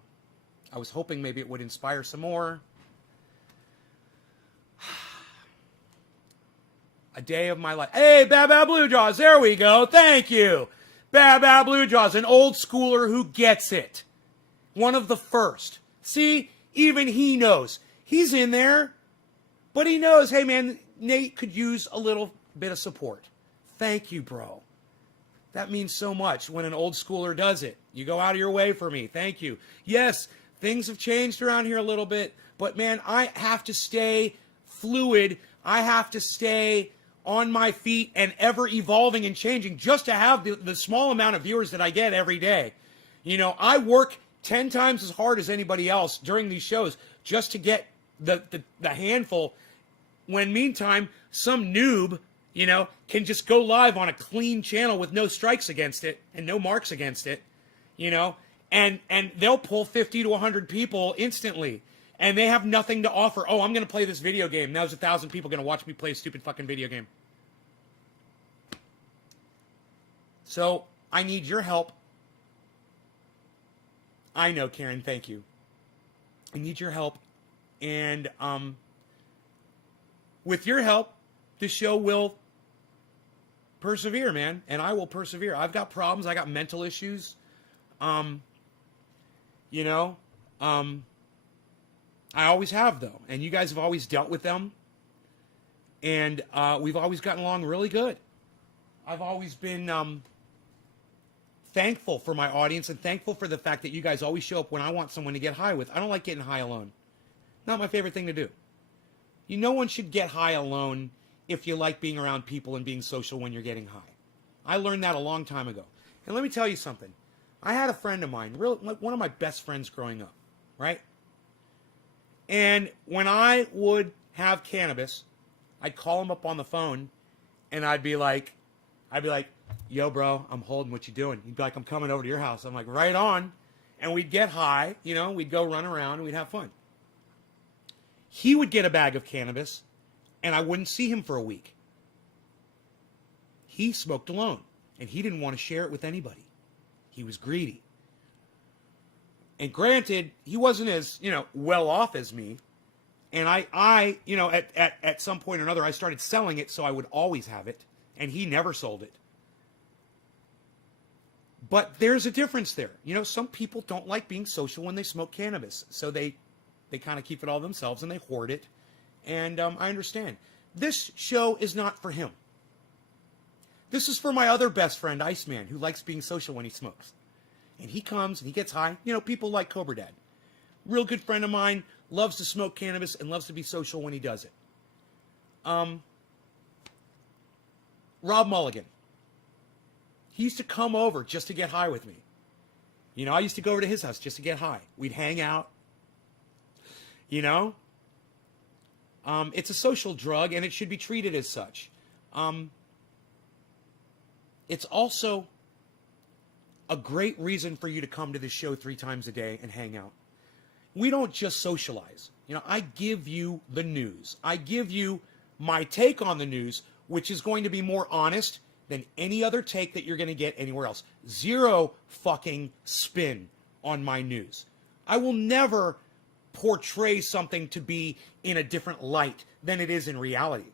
I was hoping maybe it would inspire some more. A day of my life. Hey, Bad Bad Blue Jaws. There we go. Thank you. Bad Bad Blue Jaws, an old schooler who gets it. One of the first. See, even he knows. He's in there, but he knows, hey, man, Nate could use a little bit of support. Thank you, bro. That means so much when an old schooler does it. You go out of your way for me. Thank you. Yes, things have changed around here a little bit, but, man, I have to stay fluid. I have to stay on my feet and ever evolving and changing just to have the small amount of viewers that I get every day. You know, I work 10 times as hard as anybody else during these shows just to get the handful, when meantime, some noob, you know, can just go live on a clean channel with no strikes against it and no marks against it, you know, and they'll pull 50 to 100 people instantly, and they have nothing to offer. Oh, I'm going to play this video game. Now there's 1,000 people going to watch me play a stupid fucking video game. So I need your help. I know, Karen, thank you. I need your help. And with your help, the show will persevere, man. And I will persevere. I've got problems. I got mental issues. You know, I always have, though. And you guys have always dealt with them. And we've always gotten along really good. I've always been thankful for my audience and thankful for the fact that you guys always show up when I want someone to get high with. I don't like getting high alone. Not my favorite thing to do. No one should get high alone if you like being around people and being social when you're getting high. I learned that a long time ago. And let me tell you something. I had a friend of mine, one of my best friends growing up, right? And when I would have cannabis, I'd call him up on the phone and I'd be like, yo, bro, I'm holding. What you doing? He'd be like, I'm coming over to your house. I'm like, right on. And we'd get high, you know, we'd go run around and we'd have fun. He would get a bag of cannabis and I wouldn't see him for a week. He smoked alone and he didn't want to share it with anybody. He was greedy. And granted, he wasn't as, you know, well off as me. And I you know, at some point or another, I started selling it so I would always have it. And he never sold it. But there's a difference there. You know, some people don't like being social when they smoke cannabis. So they kind of keep it all themselves and they hoard it. And I understand. This show is not for him. This is for my other best friend, Iceman, who likes being social when he smokes. And he comes and he gets high. You know, people like Cobra Dad. Real good friend of mine, loves to smoke cannabis and loves to be social when he does it. Rob Mulligan. He used to come over just to get high with me. You know, I used to go over to his house just to get high. We'd hang out. You know? It's a social drug, and it should be treated as such. It's also a great reason for you to come to this show 3 times a day and hang out. We don't just socialize. You know, I give you the news. I give you my take on the news, which is going to be more honest than any other take that you're going to get anywhere else. Zero fucking spin on my news. I will never portray something to be in a different light than it is in reality.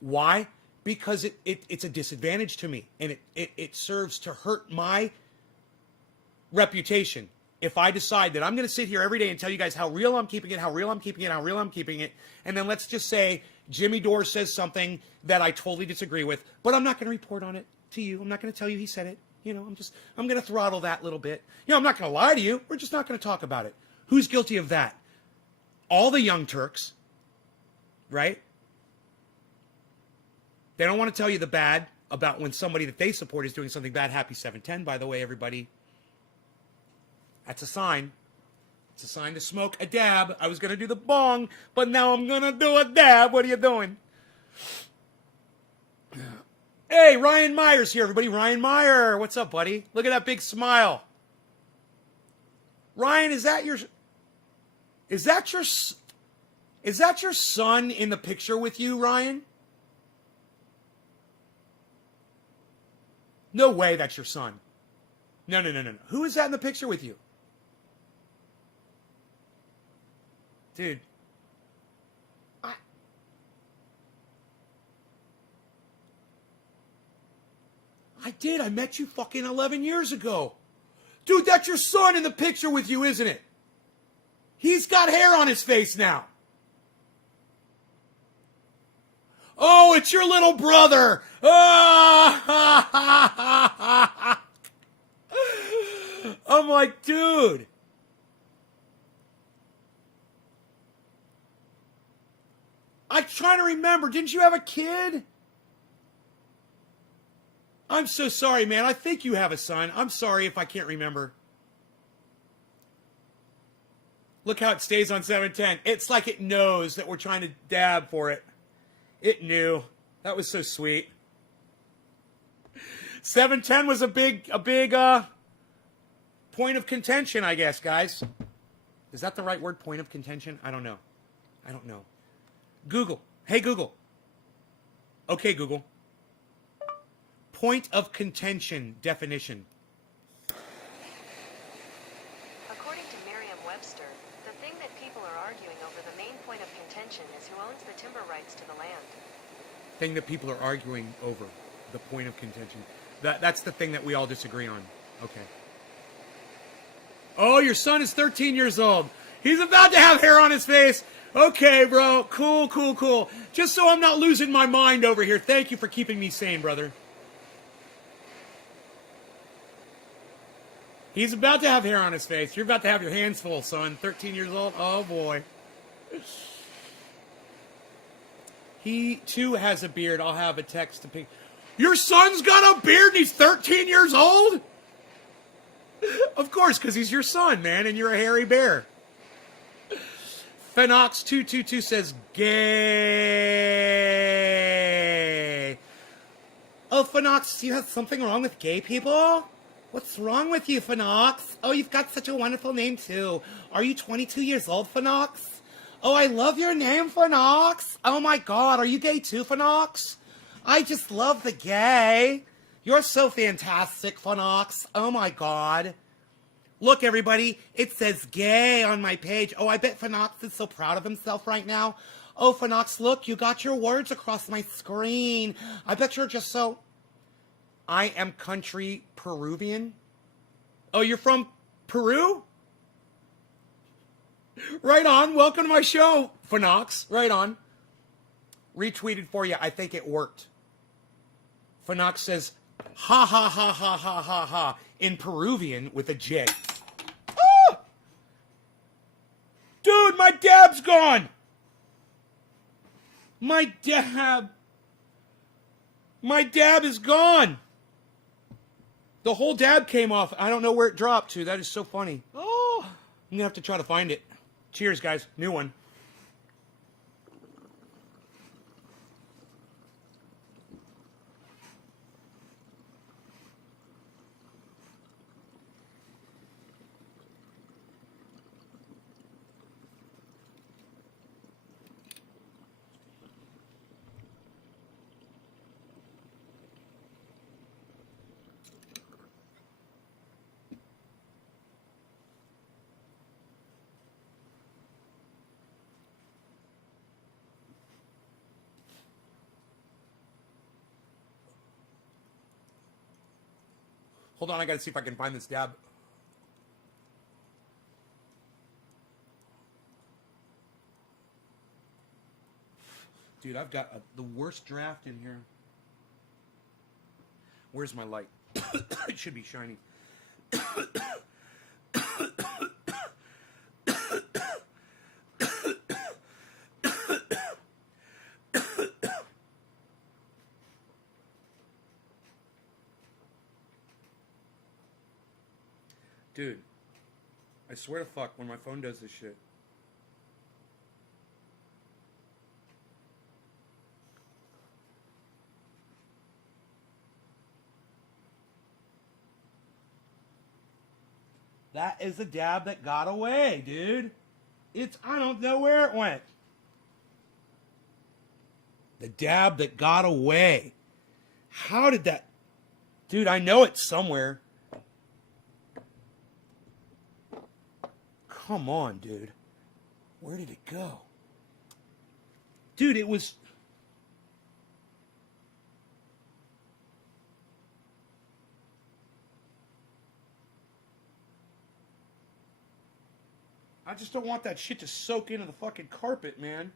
Why? Because it's a disadvantage to me, and it serves to hurt my reputation. If I decide that I'm going to sit here every day and tell you guys how real I'm keeping it, how real I'm keeping it, how real I'm keeping it, and then let's just say Jimmy Dore says something that I totally disagree with, but I'm not going to report on it to you. I'm not going to tell you he said it. You know, I'm going to throttle that little bit. You know, I'm not going to lie to you. We're just not going to talk about it. Who's guilty of that? All the Young Turks, right? They don't want to tell you the bad about when somebody that they support is doing something bad. Happy 710, by the way, everybody. That's a sign. It's a sign to smoke a dab. I was going to do the bong, but now I'm going to do a dab. What are you doing? Hey, Ryan Meyer's here, everybody. Ryan Meyer. What's up, buddy? Look at that big smile. Ryan, is that your son in the picture with you, Ryan? No way that's your son. No. Who is that in the picture with you? Dude. I did. I met you fucking 11 years ago. Dude, that's your son in the picture with you, isn't it? He's got hair on his face now. Oh, it's your little brother. I'm like, dude. I'm trying to remember. Didn't you have a kid? I'm so sorry, man. I think you have a son. I'm sorry if I can't remember. Look how it stays on 710. It's like it knows that we're trying to dab for it. It knew. That was so sweet. 710 was a big point of contention, I guess, guys. Is that the right word? Point of contention? I don't know. Google. Hey, Google. Okay, Google. Point of contention definition. According to Merriam-Webster, the thing that people are arguing over the main point of contention is who owns the timber rights to the land. Thing that people are arguing over, the point of contention. That's the thing that we all disagree on. Okay. Oh, your son is 13 years old. He's about to have hair on his face. Okay, bro. Cool. Just so I'm not losing my mind over here. Thank you for keeping me sane, brother. He's about to have hair on his face. You're about to have your hands full, son. 13 years old. Oh, boy. He, too, has a beard. I'll have a text to ping. Your son's got a beard and he's 13 years old? Of course, because he's your son, man, and you're a hairy bear. Phenox222 says gay. Oh, Phenox, you have something wrong with gay people? What's wrong with you, Phenox? Oh, you've got such a wonderful name, too. Are you 22 years old, Phenox? Oh, I love your name, Phenox. Oh, my God. Are you gay, too, Phenox? I just love the gay. You're so fantastic, Phenox. Oh, my God. Look, everybody. It says gay on my page. Oh, I bet Phenox is so proud of himself right now. Oh, Phenox, look. You got your words across my screen. I bet you're just so... I am country Peruvian. Oh, you're from Peru? Right on. Welcome to my show, Phenox. Right on. Retweeted for you. I think it worked. Phenox says, ha, ha, ha, ha, ha, ha, ha, in Peruvian with a J. Ah! Dude, my dab's gone. My dab is gone. The whole dab came off. I don't know where it dropped to. That is so funny. Oh, I'm going to have to try to find it. Cheers, guys. New one. Hold on, I gotta see if I can find this dab. Dude, I've got the worst draft in here. Where's my light? It should be shiny. Dude, I swear to fuck when my phone does this shit. That is the dab that got away, dude. I don't know where it went. The dab that got away. How did that... Dude, I know it's somewhere. Come on, dude. Where did it go? Dude, it was... I just don't want that shit to soak into the fucking carpet, man.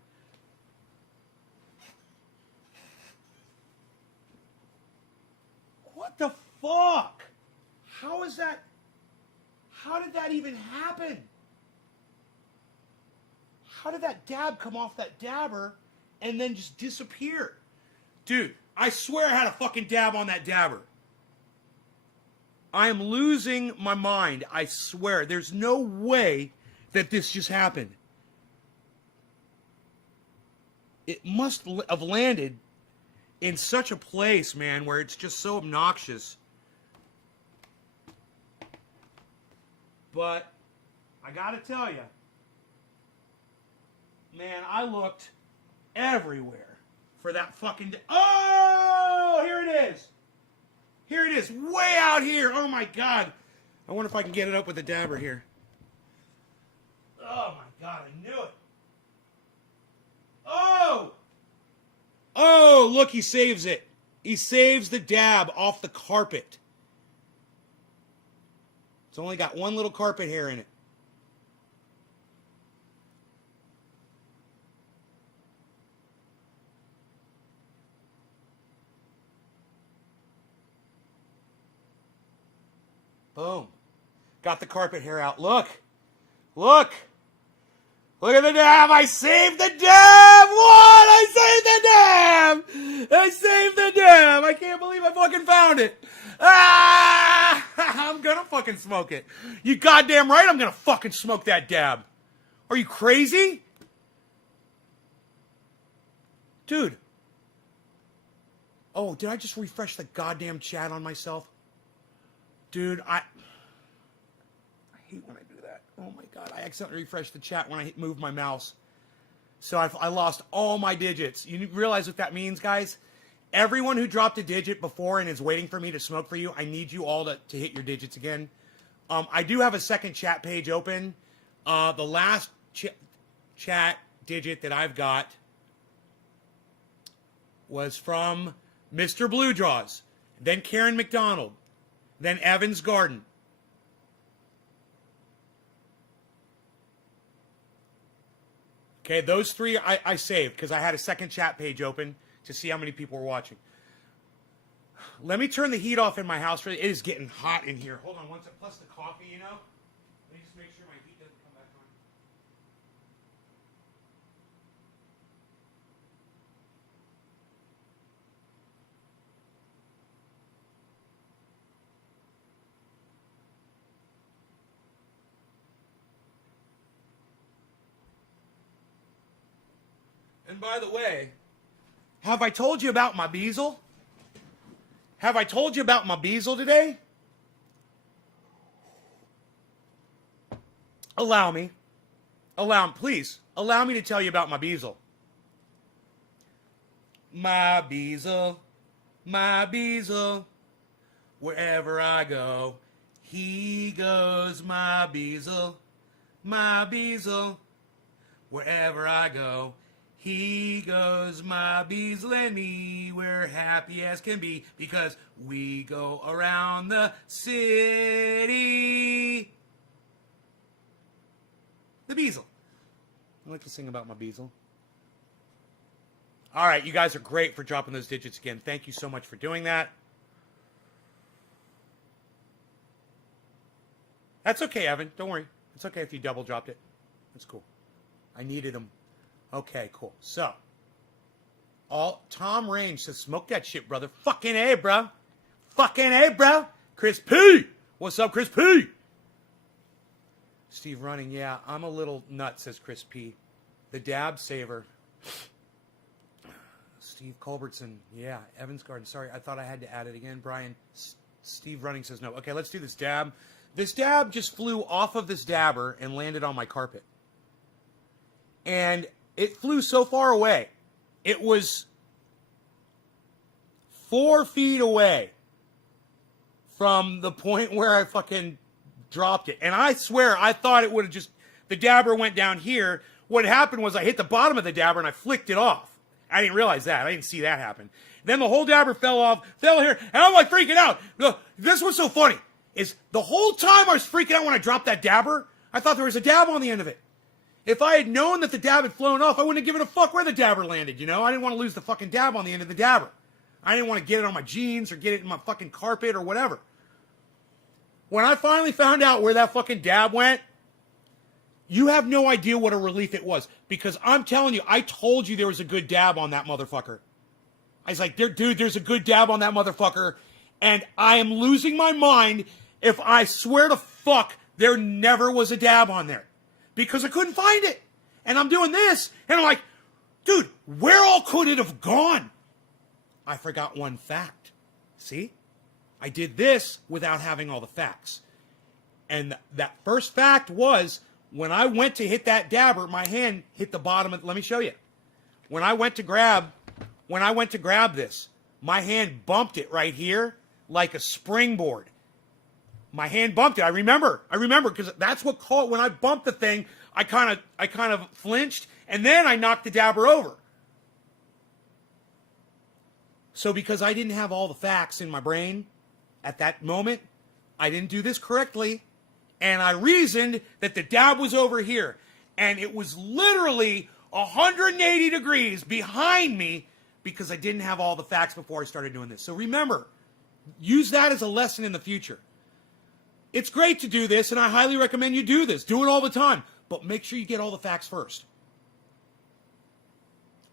What the fuck? How is that... How did that even happen? How did that dab come off that dabber and then just disappear? Dude, I swear I had a fucking dab on that dabber. I am losing my mind. I swear. There's no way that this just happened. It must have landed in such a place, man, where it's just so obnoxious. But I gotta tell you, man, I looked everywhere for that fucking... Oh, here it is. Here it is, way out here. Oh my God. I wonder if I can get it up with a dabber here. Oh my God, I knew it. Oh! Oh, look, he saves it. He saves the dab off the carpet. It's only got one little carpet hair in it. Boom. Got the carpet hair out. Look. Look. Look at the dab. I saved the dab. What? I saved the dab. I saved the dab. I can't believe I fucking found it. Ah! I'm gonna fucking smoke it. You goddamn right I'm gonna fucking smoke that dab. Are you crazy? Dude. Oh, did I just refresh the goddamn chat on myself? Dude, I hate when I do that. Oh my God, I accidentally refreshed the chat when I moved my mouse. So I lost all my digits. You realize what that means, guys? Everyone who dropped a digit before and is waiting for me to smoke for you, I need you all to hit your digits again. I do have a second chat page open. The last chat digit that I've got was from Mr. Blue Draws, then Karen McDonald, then Evans Garden. Okay, those three I saved because I had a second chat page open to see how many people were watching. Let me turn the heat off in my house. It is getting hot in here. Hold on one second. Plus the coffee, you know. Let me just make sure my heat doesn't come back on. And by the way, have I told you about my bezel? Have I told you about my bezel today? Please, allow me to tell you about my bezel. My bezel, wherever I go, he goes, my bezel, wherever I go, he goes, my bezel and me, we're happy as can be, because we go around the city. The bezel. I like to sing about my bezel. All right, you guys are great for dropping those digits again. Thank you so much for doing that. That's okay, Evan. Don't worry. It's okay if you double dropped it. That's cool. I needed them. Okay, cool. So, Tom Range says, smoke that shit, brother. Fucking A, bro. Fucking A, bro. Chris P. What's up, Chris P? Steve Running, yeah, I'm a little nut, says Chris P. The dab saver. Steve Culbertson, yeah. Evans Garden, sorry, I thought I had to add it again. Brian, Steve Running says no. Okay, let's do this dab. This dab just flew off of this dabber and landed on my carpet. And it flew so far away. It was 4 feet away from the point where I fucking dropped it. And I swear, I thought it would have just, the dabber went down here. What happened was I hit the bottom of the dabber and I flicked it off. I didn't realize that. I didn't see that happen. Then the whole dabber fell off, fell here, and I'm like freaking out. This was so funny, is the whole time I was freaking out when I dropped that dabber, I thought there was a dab on the end of it. If I had known that the dab had flown off, I wouldn't have given a fuck where the dabber landed, you know? I didn't want to lose the fucking dab on the end of the dabber. I didn't want to get it on my jeans or get it in my fucking carpet or whatever. When I finally found out where that fucking dab went, you have no idea what a relief it was. Because I'm telling you, I told you there was a good dab on that motherfucker. I was like, dude, there's a good dab on that motherfucker. And I am losing my mind if I swear to fuck there never was a dab on there. Because I couldn't find it. And I'm doing this, and I'm like, dude, where all could it have gone? I forgot one fact. See? I did this without having all the facts. And that first fact was, when I went to hit that dabber, my hand hit the bottom of, let me show you. When I went to grab this, my hand bumped it right here like a springboard. My hand bumped it. I remember because that's what caught when I bumped the thing. I kind of flinched, and then I knocked the dabber over. So because I didn't have all the facts in my brain at that moment, I didn't do this correctly, and I reasoned that the dab was over here, and it was literally 180 degrees behind me because I didn't have all the facts before I started doing this. So remember, use that as a lesson in the future. It's great to do this, and I highly recommend you do this. Do it all the time. But make sure you get all the facts first.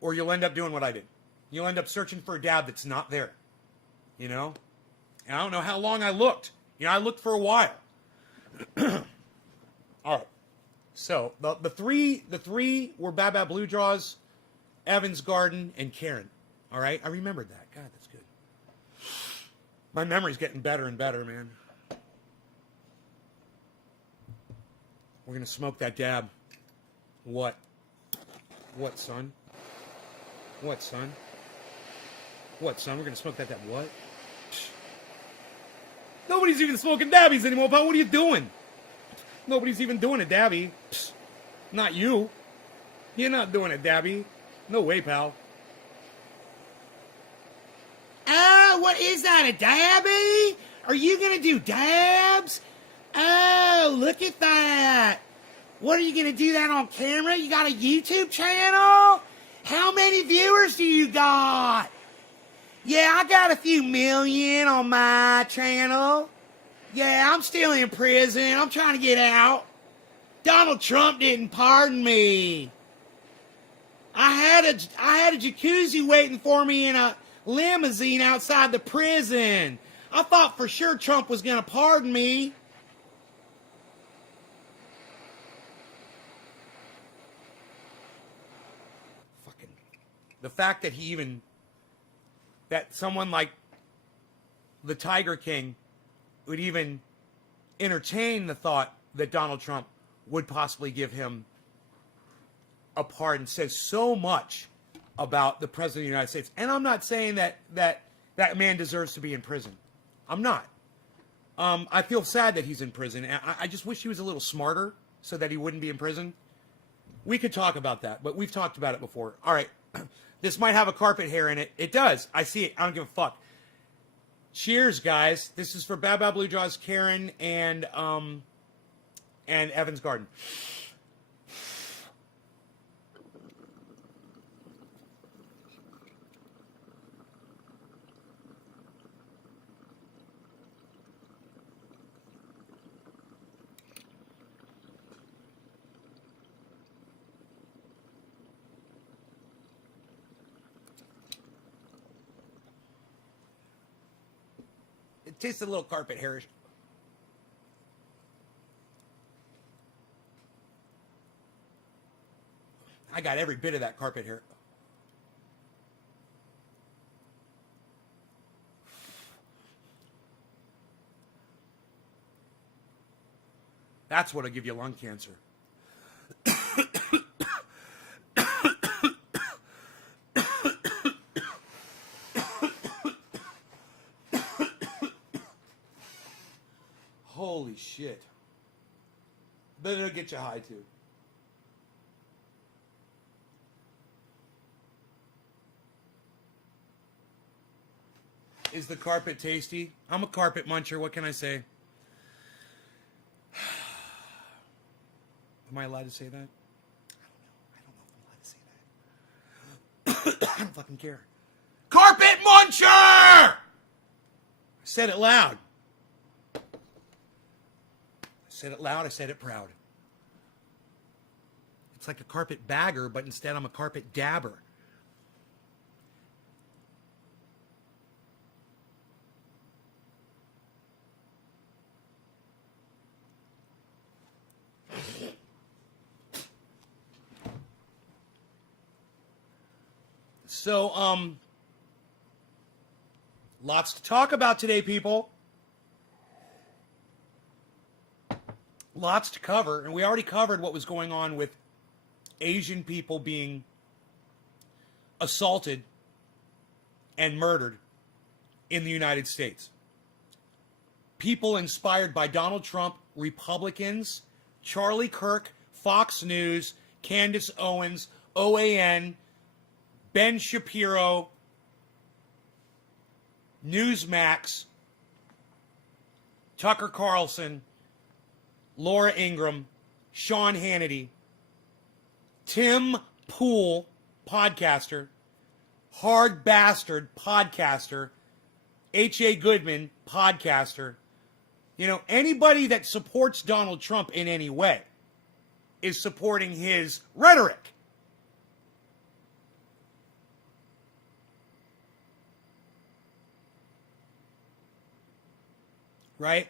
Or you'll end up doing what I did. You'll end up searching for a dab that's not there. You know? And I don't know how long I looked. You know, I looked for a while. All right. So, the three were Bad Bad Blue Jaws, Evans Garden, and Karen. All right? I remembered that. God, that's good. My memory's getting better and better, man. We're going to smoke that dab. What? What, son? What, son? What, son? We're going to smoke that dab. What? Nobody's even smoking dabbies anymore, pal. What are you doing? Nobody's even doing a dabby. Not you. You're not doing a dabby. No way, pal. Oh, what is that, a dabby? Are you going to do dabs? Oh, look at that. What, are you going to do that on camera? You got a YouTube channel? How many viewers do you got? Yeah, I got a few million on my channel. Yeah, I'm still in prison. I'm trying to get out. Donald Trump didn't pardon me. I had a jacuzzi waiting for me in a limousine outside the prison. I thought for sure Trump was going to pardon me. The fact that that someone like the Tiger King would even entertain the thought that Donald Trump would possibly give him a pardon says so much about the President of the United States. And I'm not saying that man deserves to be in prison. I'm not. I feel sad that he's in prison. I just wish he was a little smarter so that he wouldn't be in prison. We could talk about that, but we've talked about it before. All right. This might have a carpet hair in it. It does. I see it. I don't give a fuck. Cheers, guys. This is for Bad Bad Blue Jaws, Karen, and Evans Garden. It tastes a little carpet hairish. I got every bit of that carpet hair. That's what'll give you lung cancer. Holy shit. But it'll get you high too. Is the carpet tasty? I'm a carpet muncher. What can I say? Am I allowed to say that? I don't know if I'm allowed to say that. I don't fucking care. Carpet muncher! I said it loud. I said it loud. I said it proud. It's like a carpet bagger, but instead I'm a carpet dabber. So, lots to talk about today, people. Lots to cover, and we already covered what was going on with Asian people being assaulted and murdered in the United States. People inspired by Donald Trump, Republicans, Charlie Kirk, Fox News, Candace Owens, OAN, Ben Shapiro, Newsmax, Tucker Carlson, Laura Ingraham, Sean Hannity, Tim Pool, podcaster, Hard Bastard, podcaster, H.A. Goodman, podcaster. You know, anybody that supports Donald Trump in any way is supporting his rhetoric. Right?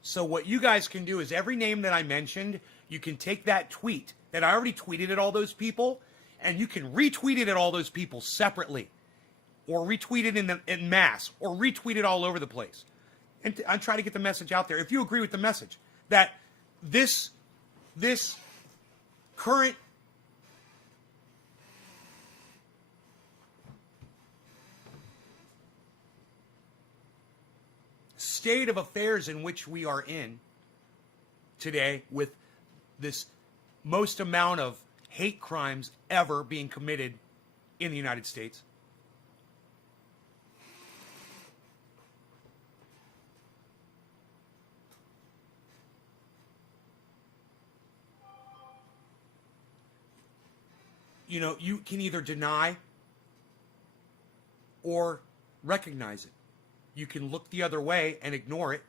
So what you guys can do is every name that I mentioned, you can take that tweet that I already tweeted at all those people, and you can retweet it at all those people separately, or retweet it in mass, or retweet it all over the place. And I'm trying to get the message out there. If you agree with the message that this current state of affairs in which we are in today, with this most amount of hate crimes ever being committed in the United States, you know, you can either deny or recognize it. You can look the other way and ignore it,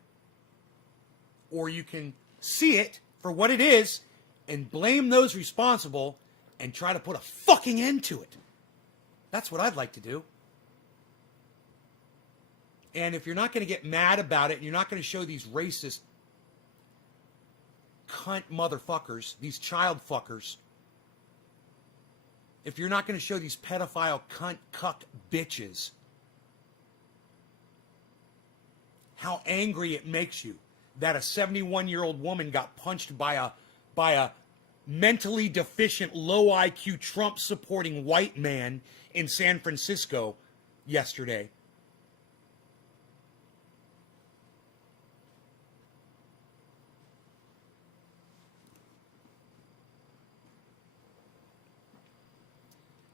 or you can see it for what it is and blame those responsible and try to put a fucking end to it. That's what I'd like to do. And if you're not going to get mad about it, and you're not going to show these racist cunt motherfuckers, these child fuckers, if you're not going to show these pedophile cunt cucked bitches how angry it makes you that a 71-year-old woman got punched by a mentally deficient, low IQ, Trump-supporting white man in San Francisco yesterday.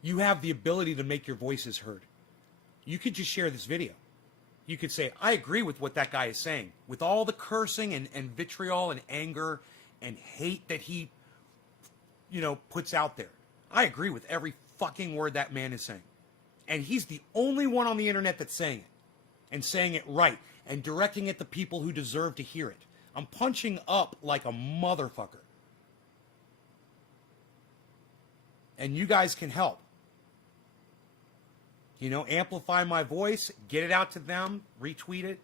You have the ability to make your voices heard. You could just share this video. You could say, I agree with what that guy is saying. With all the cursing and vitriol and anger and hate that he, puts out there. I agree with every fucking word that man is saying. And he's the only one on the internet that's saying it. And saying it right. And directing it to people who deserve to hear it. I'm punching up like a motherfucker. And you guys can help. Amplify my voice, get it out to them, retweet it,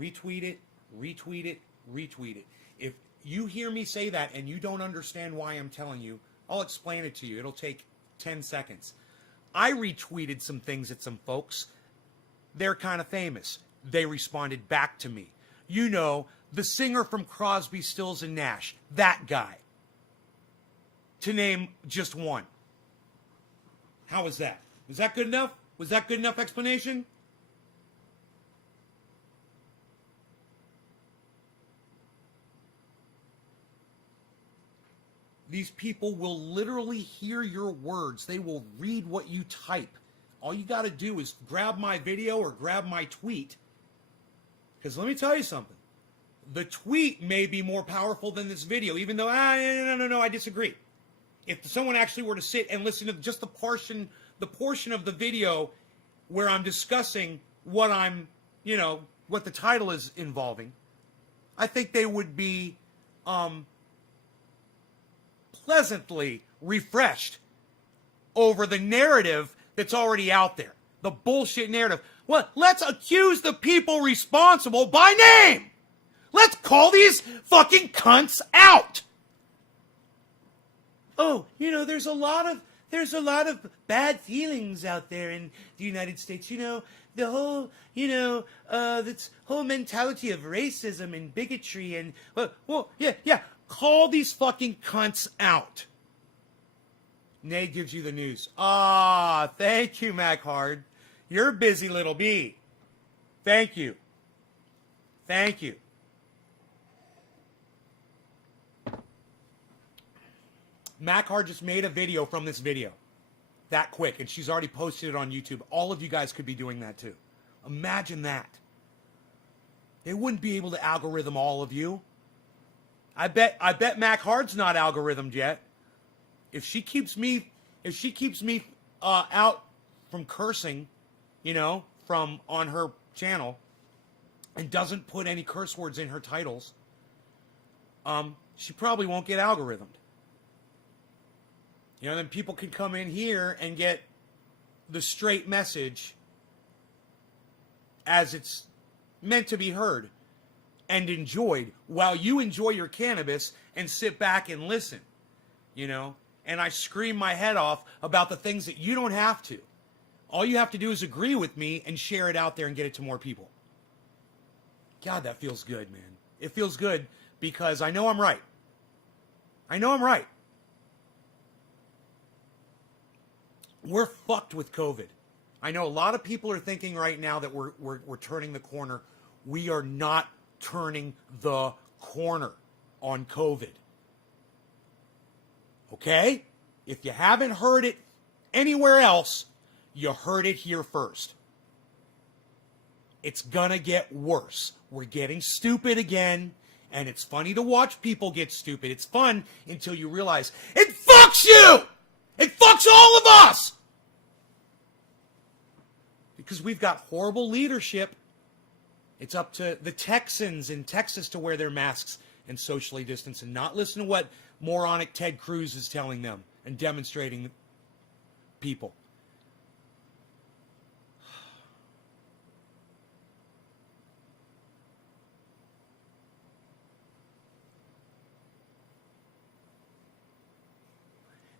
retweet it, retweet it, retweet it. If you hear me say that and you don't understand why I'm telling you, I'll explain it to you. It'll take 10 seconds. I retweeted some things at some folks. They're kind of famous. They responded back to me. The singer from Crosby, Stills, and Nash, that guy. To name just one. How was that? Was that good enough? Was that good enough explanation? These people will literally hear your words. They will read what you type. All you got to do is grab my video or grab my tweet. Because let me tell you something. The tweet may be more powerful than this video, even though, no, I disagree. If someone actually were to sit and listen to just the portion of the video where I'm discussing what I'm, what the title is involving, I think they would be pleasantly refreshed over the narrative that's already out there. The bullshit narrative. Well, let's accuse the people responsible by name. Let's call these fucking cunts out. Oh, there's a lot of bad feelings out there in the United States. The whole, this whole mentality of racism and bigotry and, yeah. Call these fucking cunts out. Nate gives you the news. Thank you, Mac Hard. You're a busy little bee. Thank you. Thank you. Mac Hard just made a video from this video. That quick. And she's already posted it on YouTube. All of you guys could be doing that too. Imagine that. They wouldn't be able to algorithm all of you. I bet Mac Hard's not algorithmed yet. If she keeps me out from cursing, from on her channel, and doesn't put any curse words in her titles, she probably won't get algorithmed. Then people can come in here and get the straight message as it's meant to be heard and enjoyed while you enjoy your cannabis and sit back and listen, and I scream my head off about the things that you don't have to. All you have to do is agree with me and share it out there and get it to more people. God, that feels good, man. It feels good because I know I'm right. I know I'm right. We're fucked with COVID. I know a lot of people are thinking right now that we're turning the corner. We are not turning the corner on COVID. Okay? If you haven't heard it anywhere else, you heard it here first. It's gonna get worse. We're getting stupid again, and it's funny to watch people get stupid. It's fun until you realize it fucks you! It fucks all of us! Because we've got horrible leadership. It's up to the Texans in Texas to wear their masks and socially distance and not listen to what moronic Ted Cruz is telling them and demonstrating people.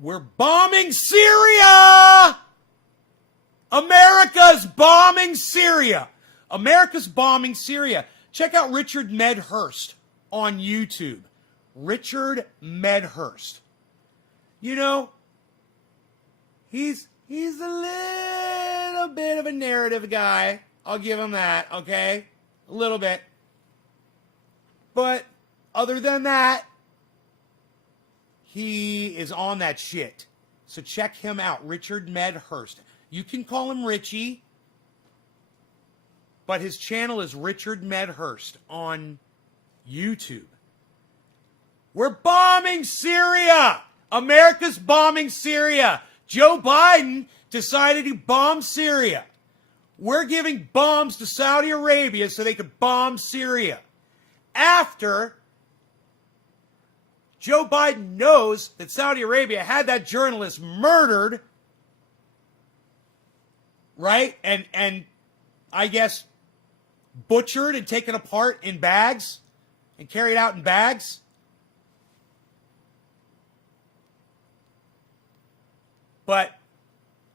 We're bombing Syria! America's bombing Syria. America's bombing Syria. Check out Richard Medhurst on YouTube. Richard Medhurst. You know, he's a little bit of a narrative guy. I'll give him that, okay? A little bit. But other than that, he is on that shit. So check him out, Richard Medhurst. You can call him Richie, but his channel is Richard Medhurst on YouTube. We're bombing Syria! America's bombing Syria! Joe Biden decided to bomb Syria. We're giving bombs to Saudi Arabia so they could bomb Syria. After Joe Biden knows that Saudi Arabia had that journalist murdered, right? And I guess butchered and taken apart in bags and carried out in bags. But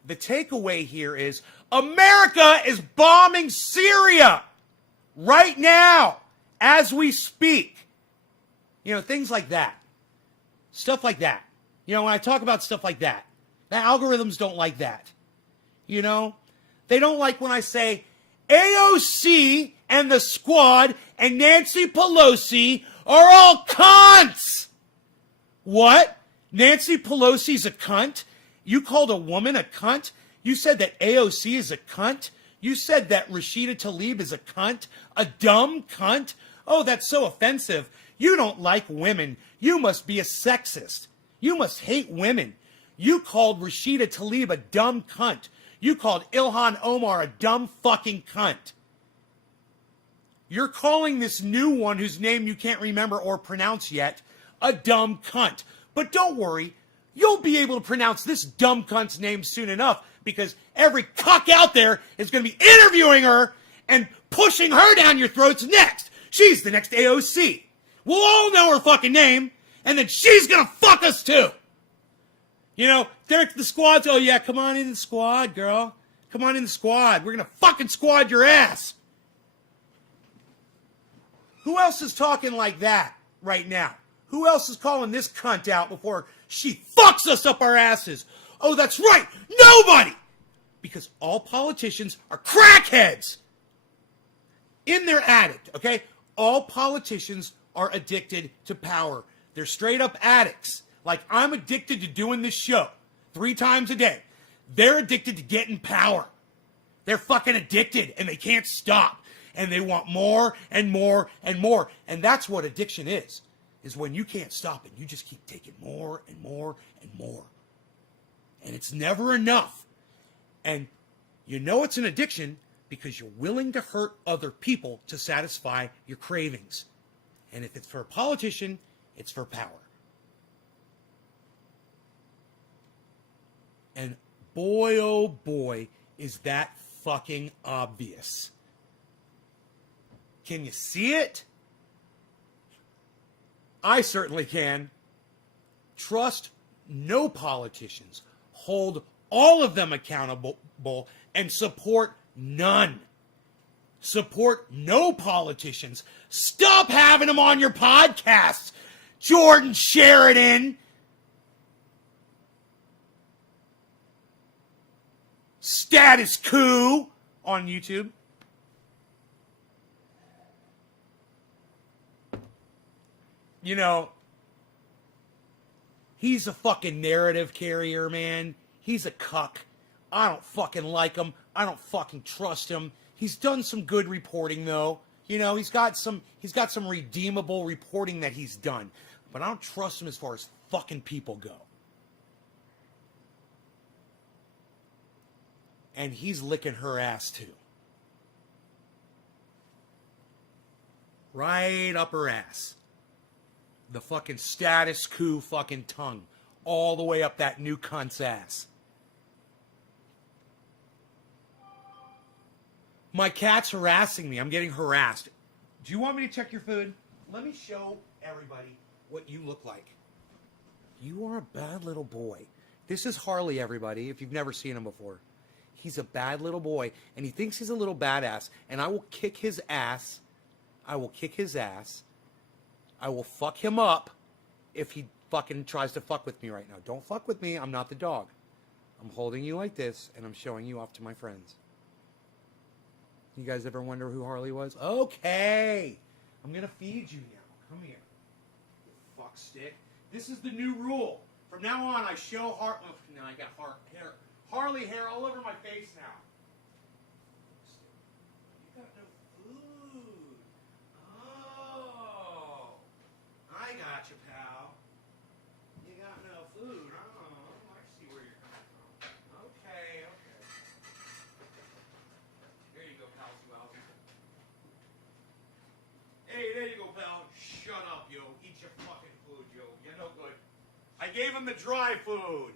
the takeaway here is America is bombing Syria right now as we speak. You know, things like that. Stuff like that. You know, when I talk about stuff like that, the algorithms don't like that. You know, they don't like when I say AOC and the squad and Nancy Pelosi are all cunts. What? Nancy Pelosi's a cunt? You called a woman a cunt? You said that AOC is a cunt? You said that Rashida Tlaib is a cunt? A dumb cunt? Oh, that's so offensive. You don't like women. You must be a sexist. You must hate women. You called Rashida Tlaib a dumb cunt. You called Ilhan Omar a dumb fucking cunt. You're calling this new one whose name you can't remember or pronounce yet a dumb cunt. But don't worry, you'll be able to pronounce this dumb cunt's name soon enough because every cuck out there is going to be interviewing her and pushing her down your throats next. She's the next AOC. We'll all know her fucking name, and then she's going to fuck us too. You know, Derek, the squad's, oh yeah, come on in the squad, girl. Come on in the squad. We're going to fucking squad your ass. Who else is talking like that right now? Who else is calling this cunt out before she fucks us up our asses? Oh, that's right. Nobody. Because all politicians are crackheads. In their addict, okay? All politicians are addicted to power. They're straight up addicts. Like I'm addicted to doing this show 3 times a day. They're addicted to getting power. They're fucking addicted and they can't stop. And they want more and more and more. And that's what addiction is when you can't stop it. You just keep taking more and more and more. And it's never enough. And you know it's an addiction because you're willing to hurt other people to satisfy your cravings. And if it's for a politician, it's for power. And boy, oh boy, is that fucking obvious. Can you see it? I certainly can. Trust no politicians. Hold all of them accountable and support none. Support no politicians. Stop having them on your podcasts. Jordan Sheridan. Status Coup on YouTube. You know, he's a fucking narrative carrier, man. He's a cuck. I don't fucking like him. I don't fucking trust him. He's done some good reporting, though. You know, he's got some redeemable reporting that he's done. But I don't trust him as far as fucking people go. And he's licking her ass, too. Right up her ass. The fucking status coup fucking tongue. All the way up that new cunt's ass. My cat's harassing me. I'm getting harassed. Do you want me to check your food? Let me show everybody what you look like. You are a bad little boy. This is Harley, everybody, if you've never seen him before. He's a bad little boy, and he thinks he's a little badass, and I will kick his ass. I will kick his ass. I will fuck him up if he fucking tries to fuck with me right now. Don't fuck with me. I'm not the dog. I'm holding you like this, and I'm showing you off to my friends. You guys ever wonder who Harley was? Okay. I'm going to feed you now. Come here. You fuck stick. This is the new rule. From now on, I show Harley. Oh, now I got Harley hair all over my face now. You got no food. Oh. I got you, pal. You got no food. Oh, I see where you're coming from. Okay. There you go, pal. Hey, there you go, pal. Shut up, yo. Eat your fucking food, yo. You're no good. I gave him the dry food.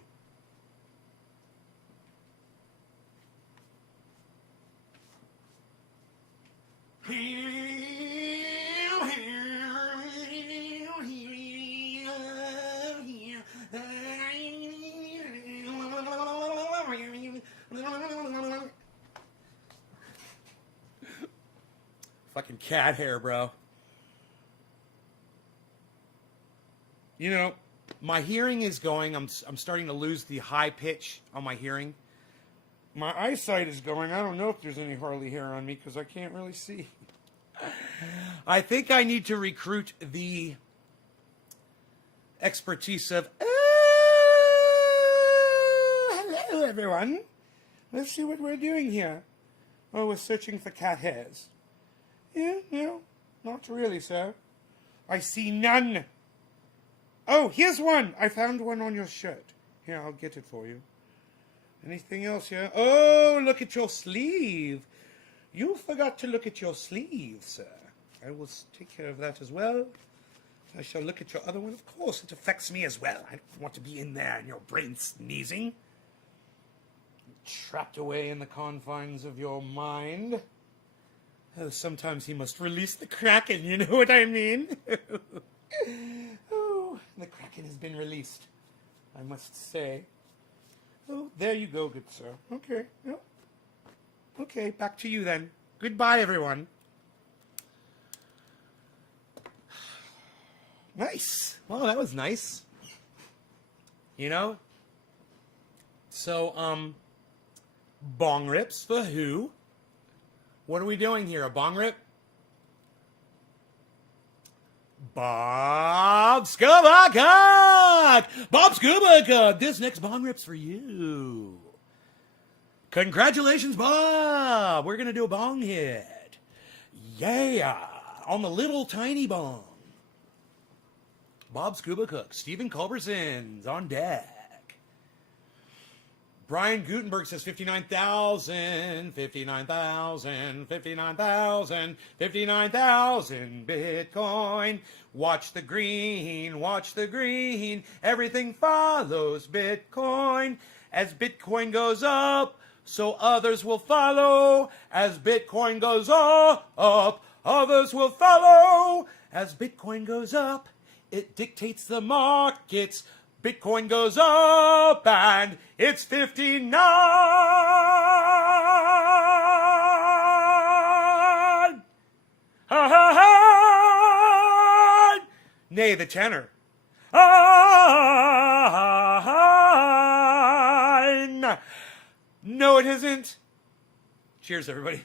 Fucking cat hair, bro. You know, my hearing is going. I'm starting to lose the high pitch on my hearing. My eyesight is going. I don't know if there's any Harley hair on me because I can't really see. I think I need to recruit the expertise of, hello, everyone. Let's see what we're doing here. Oh, we're searching for cat hairs. Yeah, no, not really, sir. I see none. Oh, here's one. I found one on your shirt. Here, I'll get it for you. Anything else here? Oh, look at your sleeve. You forgot to look at your sleeve, sir. I will take care of that as well. I shall look at your other one. Of course, it affects me as well. I don't want to be in there and your brain sneezing. Trapped away in the confines of your mind. Oh, sometimes he must release the Kraken, you know what I mean? Oh, the Kraken has been released, I must say. Oh, there you go, good sir. Okay, yeah. Okay, back to you then. Goodbye, everyone. Nice. Well, that was nice. You know? So, bong rips for who? What are we doing here? A bong rip? Bob Scuba God! Bob Scuba God! This next bong rip's for you. Congratulations, Bob! We're gonna do a bong hit. Yeah! On the little tiny bong. Bob Scuba Cook, Stephen Culberson's on deck. Brian Gutenberg says 59,000, 59,000, 59,000, 59,000 Bitcoin. Watch the green, everything follows Bitcoin. As Bitcoin goes up, so others will follow. As Bitcoin goes up, others will follow. As Bitcoin goes up, it dictates the markets. Bitcoin goes up and it's 59. Nay, the tenor. No, it isn't. Cheers, everybody.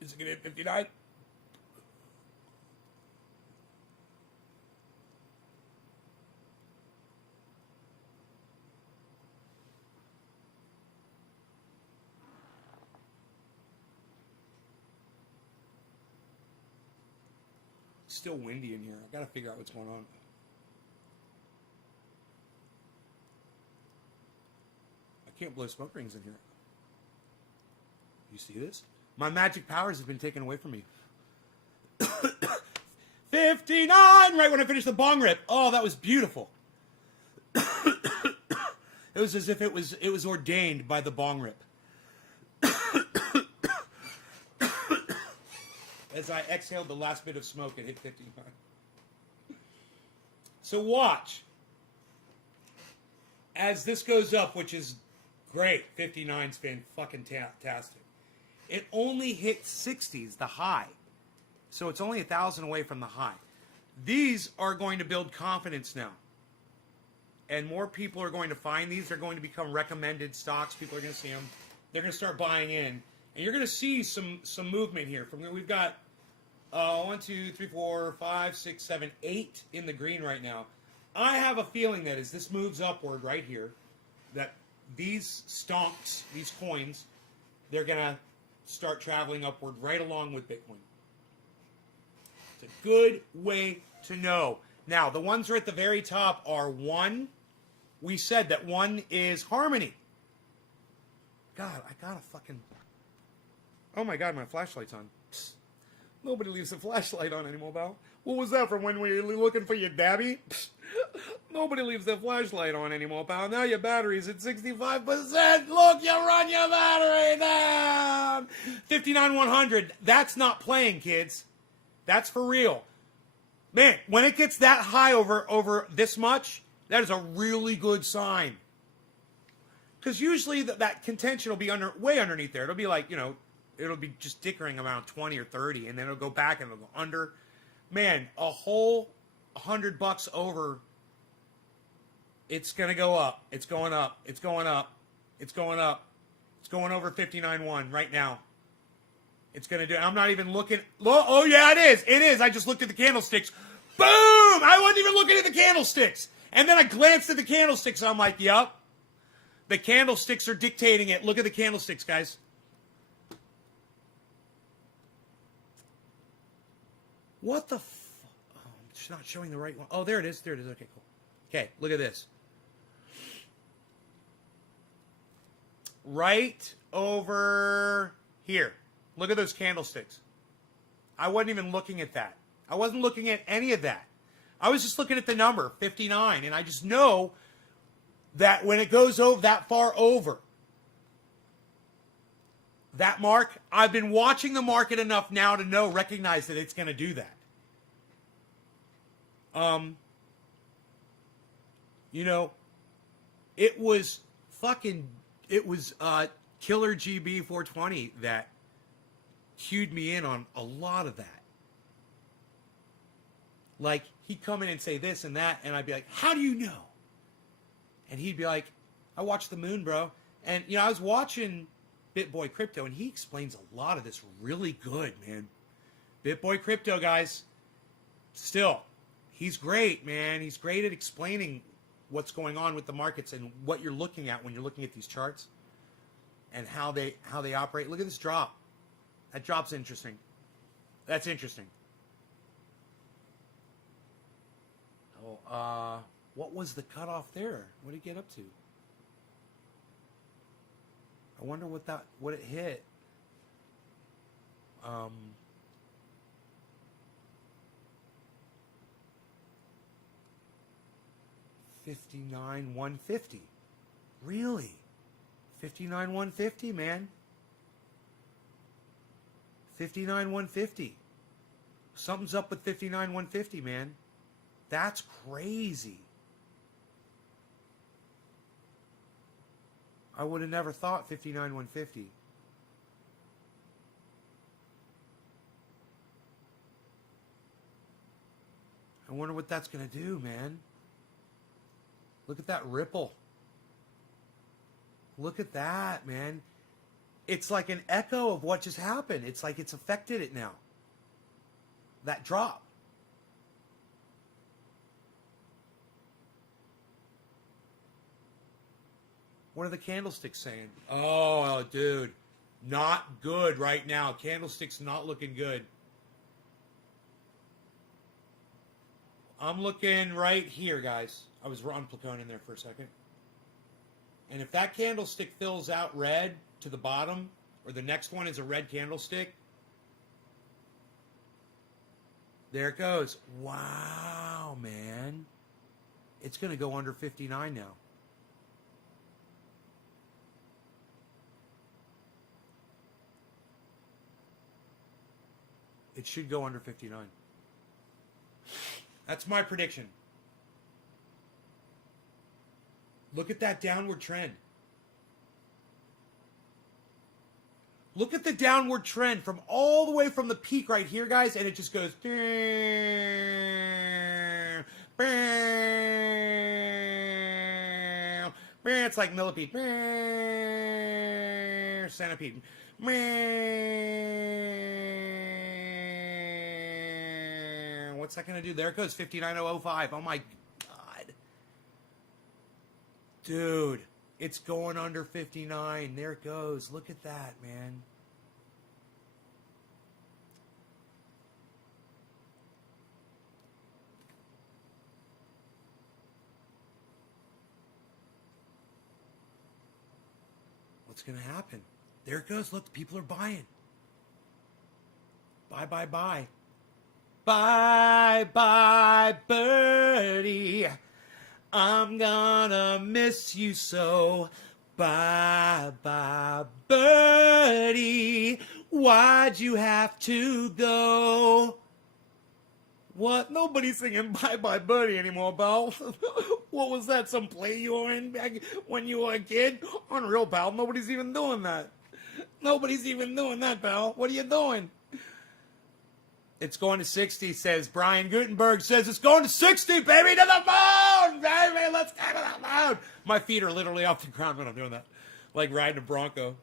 Is it going to hit 59? It's still windy in here. I got to figure out what's going on. I can't blow smoke rings in here. You see this? My magic powers have been taken away from me. 59, right when I finished the bong rip. Oh, that was beautiful. It was as if it was ordained by the bong rip. As I exhaled the last bit of smoke, it hit 59. So watch. As this goes up, which is great, 59's fantastic. It only hit 60s, the high. So it's only 1,000 away from the high. These are going to build confidence now. And more people are going to find these. They're going to become recommended stocks. People are going to see them. They're going to start buying in. And you're going to see some movement here. We've got 1, 2, 3, 4, 5, 6, 7, 8 in the green right now. I have a feeling that as this moves upward right here, that these stonks, these coins, they're going to start traveling upward right along with Bitcoin. It's a good way to know. Now, the ones that are at the very top are 1. We said that 1 is Harmony. God, I got a fucking... Oh my God, my flashlight's on. Psst. Nobody leaves the flashlight on anymore, pal. What was that from when we were looking for your dabby? Psst. Nobody leaves the flashlight on anymore, pal. Now your battery's at 65%. Look, you run your battery down. 59,100. That's not playing, kids. That's for real. Man, when it gets that high over this much, that is a really good sign. Because usually that contention will be way underneath there. It'll be like, it'll be just dickering around 20 or 30, and then it'll go back and it'll go under. Man, a whole $100 over. It's going to go up. It's going up. It's going up. It's going up. It's going over 59.1 right now. It's going to do it. I'm not even looking. Oh, yeah, it is. It is. I just looked at the candlesticks. Boom! I wasn't even looking at the candlesticks. And then I glanced at the candlesticks. And I'm like, yup. The candlesticks are dictating it. Look at the candlesticks, guys. What the oh, I'm just not showing the right one. Oh, there it is. There it is. Okay, cool. Okay, look at this. Right over here. Look at those candlesticks. I wasn't even looking at that. I wasn't looking at any of that. I was just looking at the number, 59, and I just know that when it goes over that far over that mark, I've been watching the market enough now to recognize that it's going to do that. It was Killer GB 420 that cued me in on a lot of that. Like, he'd come in and say this and that, and I'd be like, how do you know? And he'd be like, I watched the moon, bro. And, I was watching BitBoy Crypto, and he explains a lot of this really good, man. BitBoy Crypto, guys, still, he's great, man. He's great at explaining what's going on with the markets and what you're looking at when you're looking at these charts and how they operate. Look at this drop. That drop's interesting. That's interesting. Oh, what was the cutoff there? What did it get up to? I wonder what it hit. 59,150. Really? 59,150, man. 59,150. Something's up with 59,150, man. That's crazy. I would have never thought 59,150. I wonder what that's going to do, man. Look at that ripple. Look at that, man. It's like an echo of what just happened. It's like it's affected it now. That drop. What are the candlesticks saying? Oh, dude. Not good right now. Candlesticks not looking good. I'm looking right here, guys. I was unplaconing there for a second. And if that candlestick fills out red to the bottom, or the next one is a red candlestick, There it goes. Wow, man. It's going to go under 59 now. It should go under 59. That's my prediction. Look at that downward trend. Look at the downward trend from all the way from the peak right here, guys, and it just goes. It's like millipede. Centipede. What's that going to do? There it goes, 59.005. Oh, my God. Dude, it's going under 59. There it goes. Look at that, man. What's going to happen? There it goes. Look, people are buying. Buy, buy, buy. Bye, bye, birdie. I'm gonna miss you so. Bye, bye, birdie. Why'd you have to go? What? Nobody's singing Bye Bye Birdie anymore, pal. What was that? Some play you were in back when you were a kid? Unreal, pal. Nobody's even doing that. Nobody's even doing that, pal. What are you doing? It's going to 60, says Brian Gutenberg. Says it's going to 60, baby, to the moon, baby. Let's take it out loud. My feet are literally off the ground when I'm doing that. Like riding a Bronco.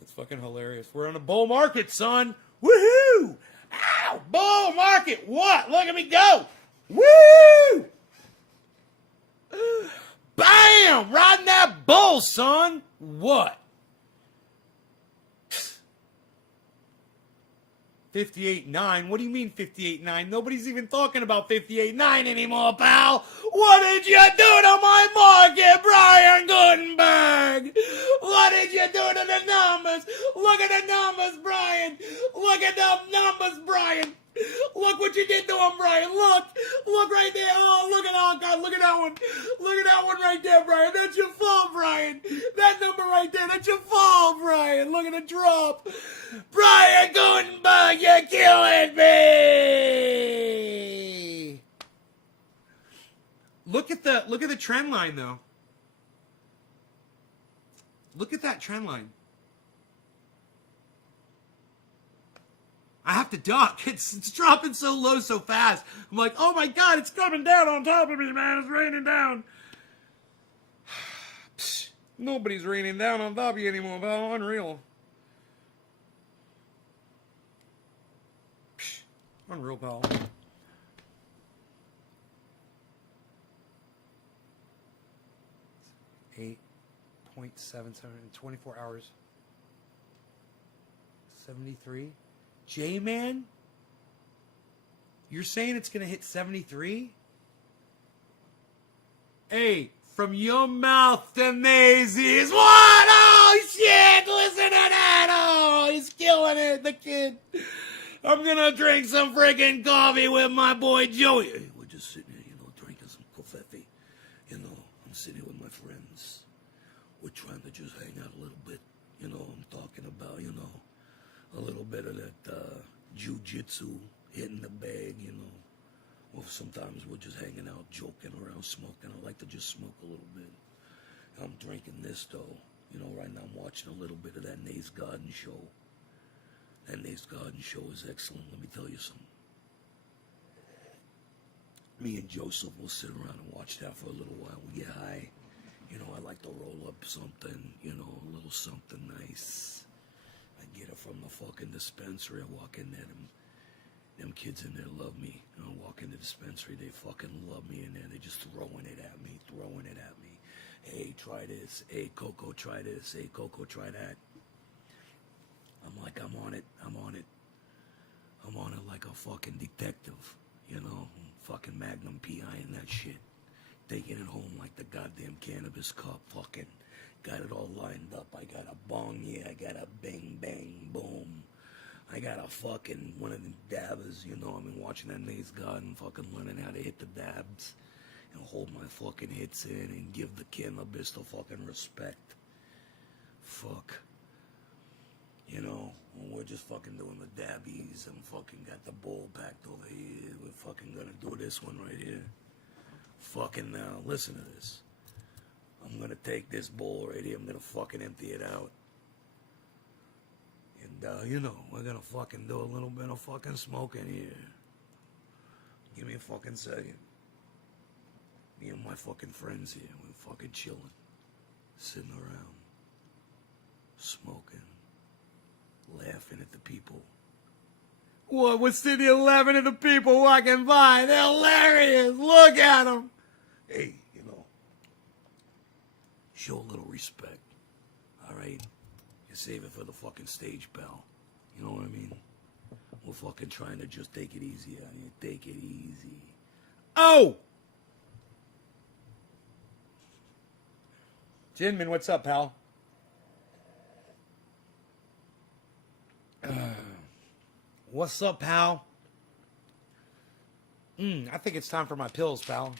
It's fucking hilarious. We're in a bull market, son. Woohoo! Ow! Bull market. What? Look at me go. Woo! Bam! Riding that bull, son. What? 58.9? What do you mean 58.9? Nobody's even talking about 58.9 anymore, pal. What did you do to my market, Brian Gutenberg? What did you do to the numbers? Look at the numbers, Brian. Look at the numbers, Brian. Look what you did to him, Brian. Look right there. Oh, look at that, God. Look at that one. Look at that one right there, Brian. That's your fault, Brian. That number right there, that's your fault, Brian. Look at the drop. Brian Gutenberg, you're killing me. Look at the trend line, though. Look at that trend line. I have to duck. It's dropping so low so fast. I'm like, oh my God, it's coming down on top of me, man. It's raining down. Psh, nobody's raining down on top of you anymore, pal. Unreal. Psh, unreal, pal. $8.77 in 24 hours. 73. J-Man? You're saying it's going to hit 73? Hey, from your mouth to Maisie's. What? Oh, shit! Listen to that! Oh, he's killing it, the kid. I'm going to drink some freaking coffee with my boy Joey. Hey, we're just sitting here, drinking some coffee. I'm sitting here with my friends. We're trying to just hang out a little bit. I'm talking about, a little bit of that jiu-jitsu, hitting the bag, Or sometimes we're just hanging out, joking around, smoking. I like to just smoke a little bit. I'm drinking this, though. Right now I'm watching a little bit of that Nate's Garden show. That Nate's Garden show is excellent. Let me tell you something. Me and Joseph will sit around and watch that for a little while. We get high. I like to roll up something, a little something nice. I get it from the fucking dispensary. I walk in there, them kids in there love me. I walk in the dispensary, they fucking love me in there. They just throwing it at me. Hey, try this. Hey, Coco, try this. Hey, Coco, try that. I'm like, I'm on it like a fucking detective, fucking Magnum PI and that shit. Taking it home like the goddamn cannabis cup, fucking got it all lined up. I got a bong here, I got a bang, bang, boom. I got a fucking one of the dabbers, you know. I've been watching that Nate's Garden, fucking learning how to hit the dabs and hold my fucking hits in and give the cannabis the fucking respect. Fuck. You know, we're just fucking doing the dabbies and fucking got the bowl packed over here. We're fucking gonna do this one right here. Fucking now, listen to this. I'm gonna take this bowl right here. I'm gonna fucking empty it out. And, you know, we're gonna fucking do a little bit of fucking smoking here. Give me a fucking second. Me and my fucking friends here, we're fucking chilling. Sitting around. Smoking. Laughing at the people. What? We're sitting here laughing at the people walking by. They're hilarious. Look at them. Hey, you know, show a little respect. All right? You save it for the fucking stage, pal. You know what I mean? We're fucking trying to just take it easy out here. Take it easy. Oh! Jinmin, what's up, pal? What's up, pal? I think it's time for my pills, pal.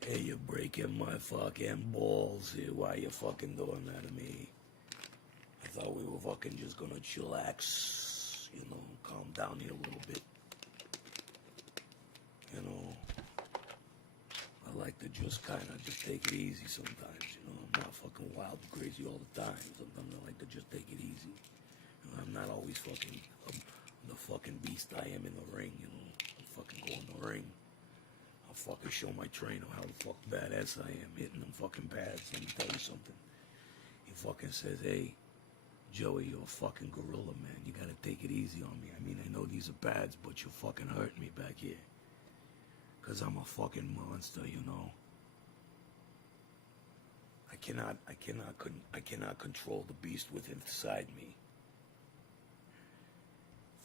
Hey, you're breaking my fucking balls here. Why you fucking doing that to me? I thought we were fucking just gonna chillax, you know, calm down here a little bit. You know, I like to just kind of just take it easy sometimes, you know. I'm not fucking wild and crazy all the time. Sometimes I like to just take it easy. You know, I'm not always fucking the fucking beast I am in the ring, you know. I fucking go in the ring. I'll fucking show my trainer how the fuck badass I am hitting them fucking pads. Let me tell you something. He fucking says, hey, Joey, you're a fucking gorilla, man. You gotta take it easy on me. I mean, I know these are pads, but you're fucking hurting me back here. Cause I'm a fucking monster, you know. I cannot control the beast within inside me.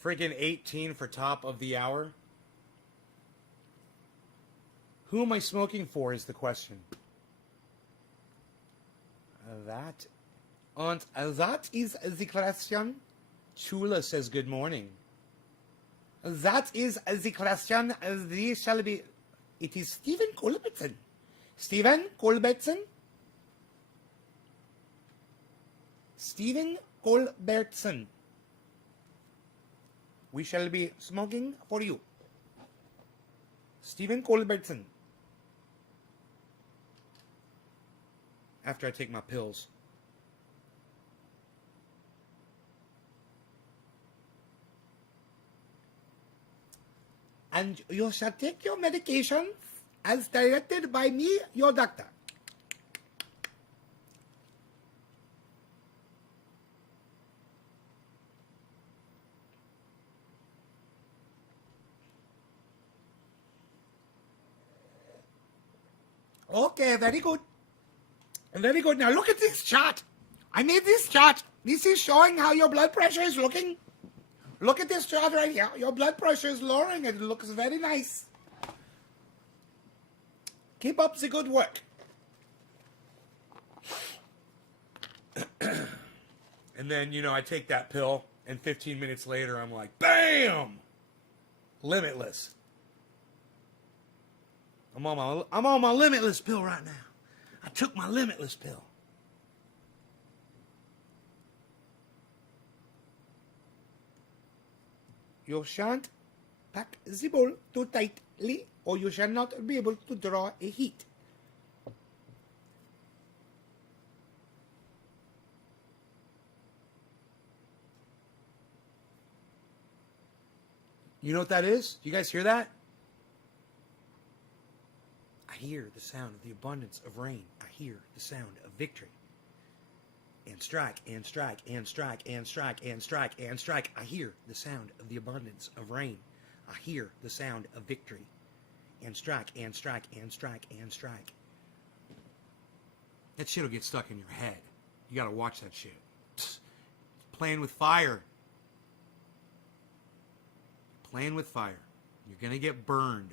Freaking 18 for top of the hour. Who am I smoking for is the question. That is the question. Chula says good morning. That is the question. This shall be. It is Stephen Culbertson. Stephen Culbertson. Stephen Culbertson. We shall be smoking for you. Stephen Culbertson. After I take my pills. And you shall take your medication as directed by me, your doctor. Okay, very good. Very good. Now look at this chart. I made this chart. This is showing how your blood pressure is looking. Look at this chart right here. Your blood pressure is lowering and it looks very nice. Keep up the good work. And then, you know, I take that pill and 15 minutes later I'm like, bam! Limitless. I'm on my limitless pill right now. I took my limitless pill. You shan't pack the bowl too tightly or you shall not be able to draw a heat. You know what that is? Do you guys hear that? I hear the sound of the abundance of rain. I hear the sound of victory. And strike, and strike, and strike, and strike, and strike, and strike. I hear the sound of the abundance of rain. I hear the sound of victory. And strike, and strike, and strike, and strike. That shit will get stuck in your head. You gotta watch that shit. Psst. Playing with fire. playing with fire. You're going to get burned.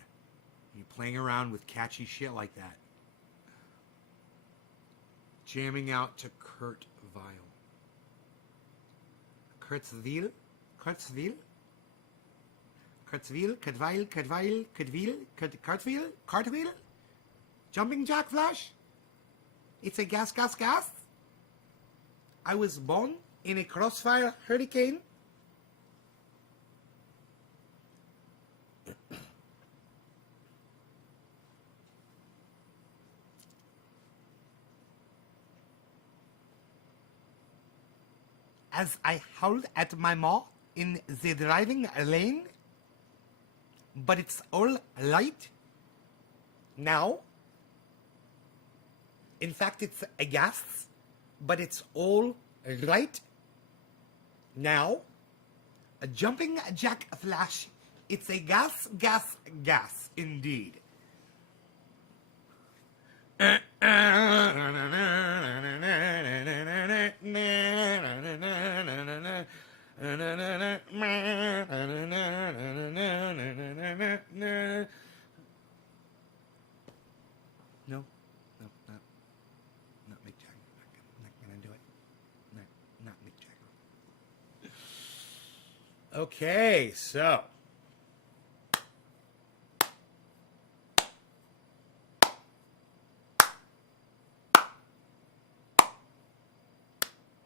You're playing around with catchy shit like that. Jamming out to Kurt Vile. Kurtzwil? Kurtzwil? Kurtzwil? Kurtweil? Kurtweil? Kurtwil? Kurtwil? Cartwheel? Jumping Jack Flash? It's a gas, gas, gas. I was born in a crossfire hurricane. As I howled at my maw in the driving lane, but it's all light now. In fact, it's a gas, but it's all right now. A jumping jack flash. It's a gas, gas, gas, indeed. No, not Mick Jagger. Not gonna do it. Not Mick Jagger. Okay, so.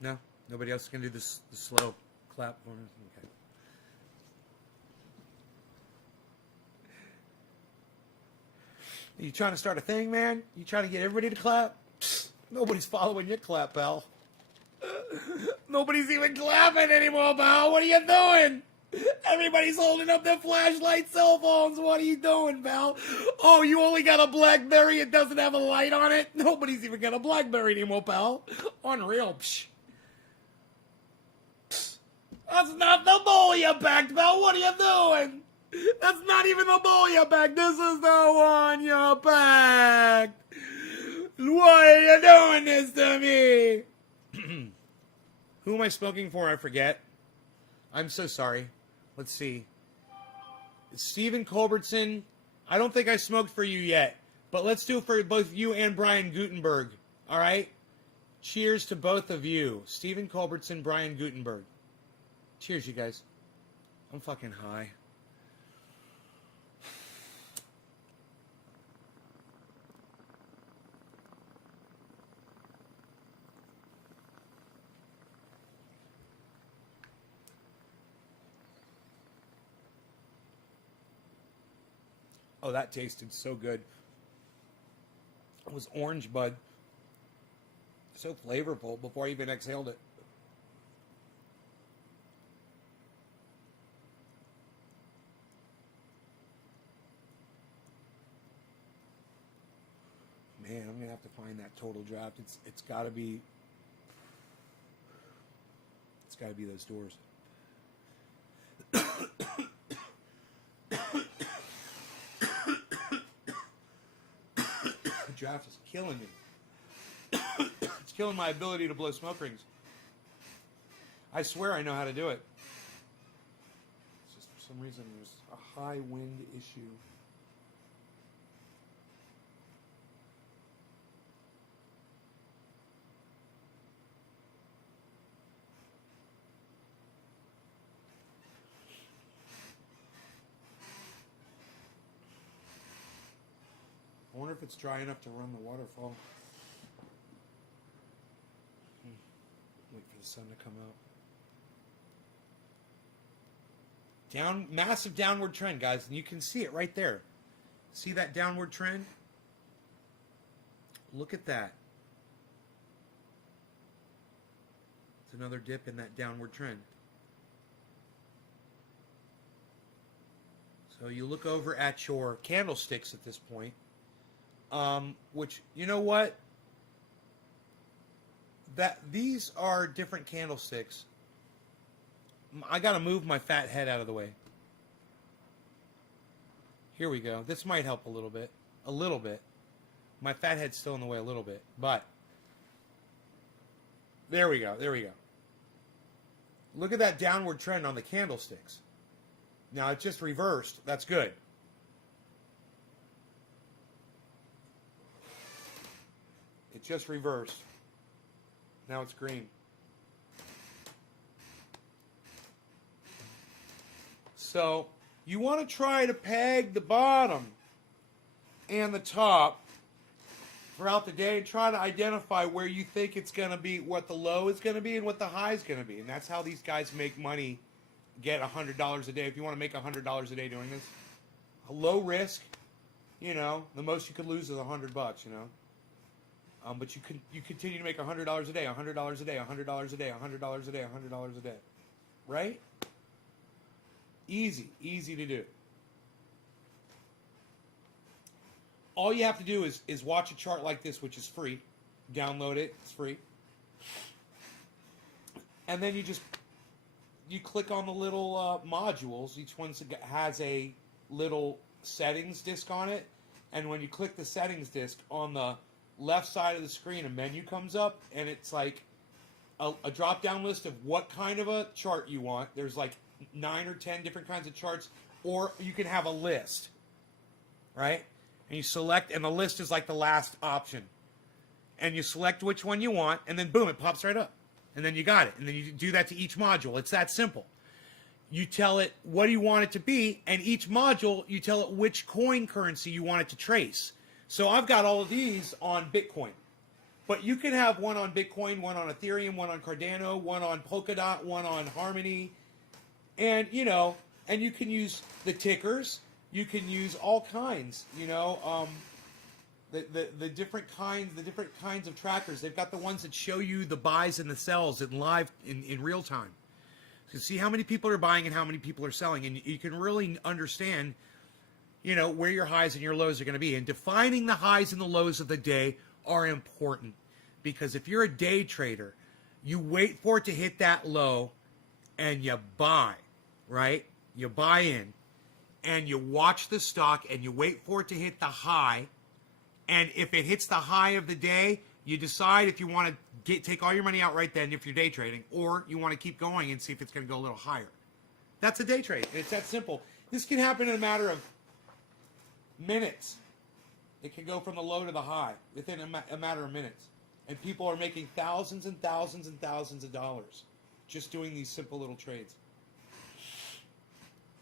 No, nobody else can do this. The slow clap. Okay. You trying to start a thing, man? You trying to get everybody to clap? Psst, nobody's following your clap, pal. Nobody's even clapping anymore, pal. What are you doing? Everybody's holding up their flashlight cell phones. What are you doing, pal? Oh, you only got a BlackBerry. It doesn't have a light on it. Nobody's even got a BlackBerry anymore, pal. Unreal. Psh. Psh. That's not the bowl you packed, pal. What are you doing? That's not even the bowl you packed. This is the one you packed. Why are you doing this to me? Who am I smoking for? I forget. I'm so sorry. Let's see. Stephen Culbertson. I don't think I smoked for you yet. But let's do it for both you and Brian Gutenberg. All right? Cheers to both of you. Stephen Culbertson, Brian Gutenberg. Cheers, you guys. I'm fucking high. Oh, that tasted so good. It was orange bud. So flavorful before I even exhaled it. Man, I'm gonna have to find that total draft. It's gotta be those doors. The draft is killing me. It's killing my ability to blow smoke rings. I swear I know how to do it. It's just for some reason there's a high wind issue. I wonder if it's dry enough to run the waterfall. Wait for the sun to come out. Massive downward trend, guys, and you can see it right there. See that downward trend? Look at that. It's another dip in that downward trend. So you look over at your candlesticks at this point. Which, you know what? These are different candlesticks. I gotta move my fat head out of the way. Here we go. This might help a little bit. A little bit. My fat head's still in the way a little bit. But, there we go. There we go. Look at that downward trend on the candlesticks. Now it's just reversed. That's good. It just reversed. Now it's green. So you want to try to peg the bottom and the top throughout the day and try to identify where you think it's going to be, what the low is going to be and what the high is going to be. And that's how these guys make money, get $100 a day. If you want to make $100 a day doing this, a low risk, you know, the most you could lose is $100, you know. But you continue to make $100 a day, $100 a day, $100 a day, $100 a day, $100 a day, right? Easy to do. All you have to do is watch a chart like this, which is free. Download it; it's free. And then you click on the little modules. Each one has a little settings disc on it, and when you click the settings disc on the left side of the screen, a menu comes up, and it's like a drop-down list of what kind of a chart you want. There's like 9 or 10 different kinds of charts, or you can have a list, right? And you select, and the list is like the last option. And you select which one you want, and then boom, it pops right up. And then you got it. And then you do that to each module. It's that simple. You tell it what do you want it to be, and each module, you tell it which coin currency you want it to trace. So I've got all of these on Bitcoin. But you can have one on Bitcoin, one on Ethereum, one on Cardano, one on Polkadot, one on Harmony. And, you know, and you can use the tickers. You can use all kinds, you know, the different kinds of trackers. They've got the ones that show you the buys and the sells in live, in real time. So see how many people are buying and how many people are selling. And you can really understand, you know, where your highs and your lows are going to be. And defining the highs and the lows of the day are important. Because if you're a day trader, you wait for it to hit that low and you buy, right? You buy in. And you watch the stock and you wait for it to hit the high. And if it hits the high of the day, you decide if you want to take all your money out right then if you're day trading, or you want to keep going and see if it's going to go a little higher. That's a day trade. It's that simple. This can happen in a matter of minutes. It can go from the low to the high within a matter of minutes. And people are making thousands and thousands and thousands of dollars just doing these simple little trades.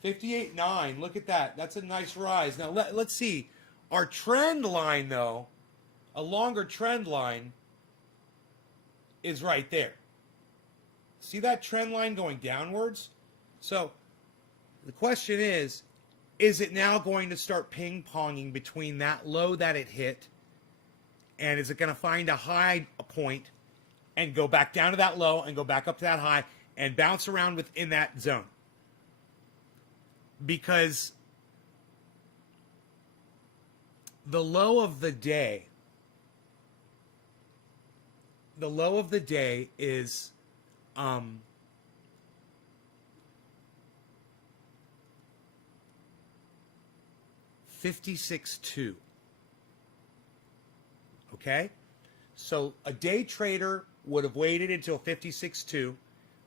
58.9, look at that. That's a nice rise. Now, let's see. Our trend line, though, a longer trend line, is right there. See that trend line going downwards? So, the question is it now going to start ping-ponging between that low that it hit, and is it going to find a high point and go back down to that low and go back up to that high and bounce around within that zone? Because the low of the day is 56.2. Okay? So a day trader would have waited until 56.2,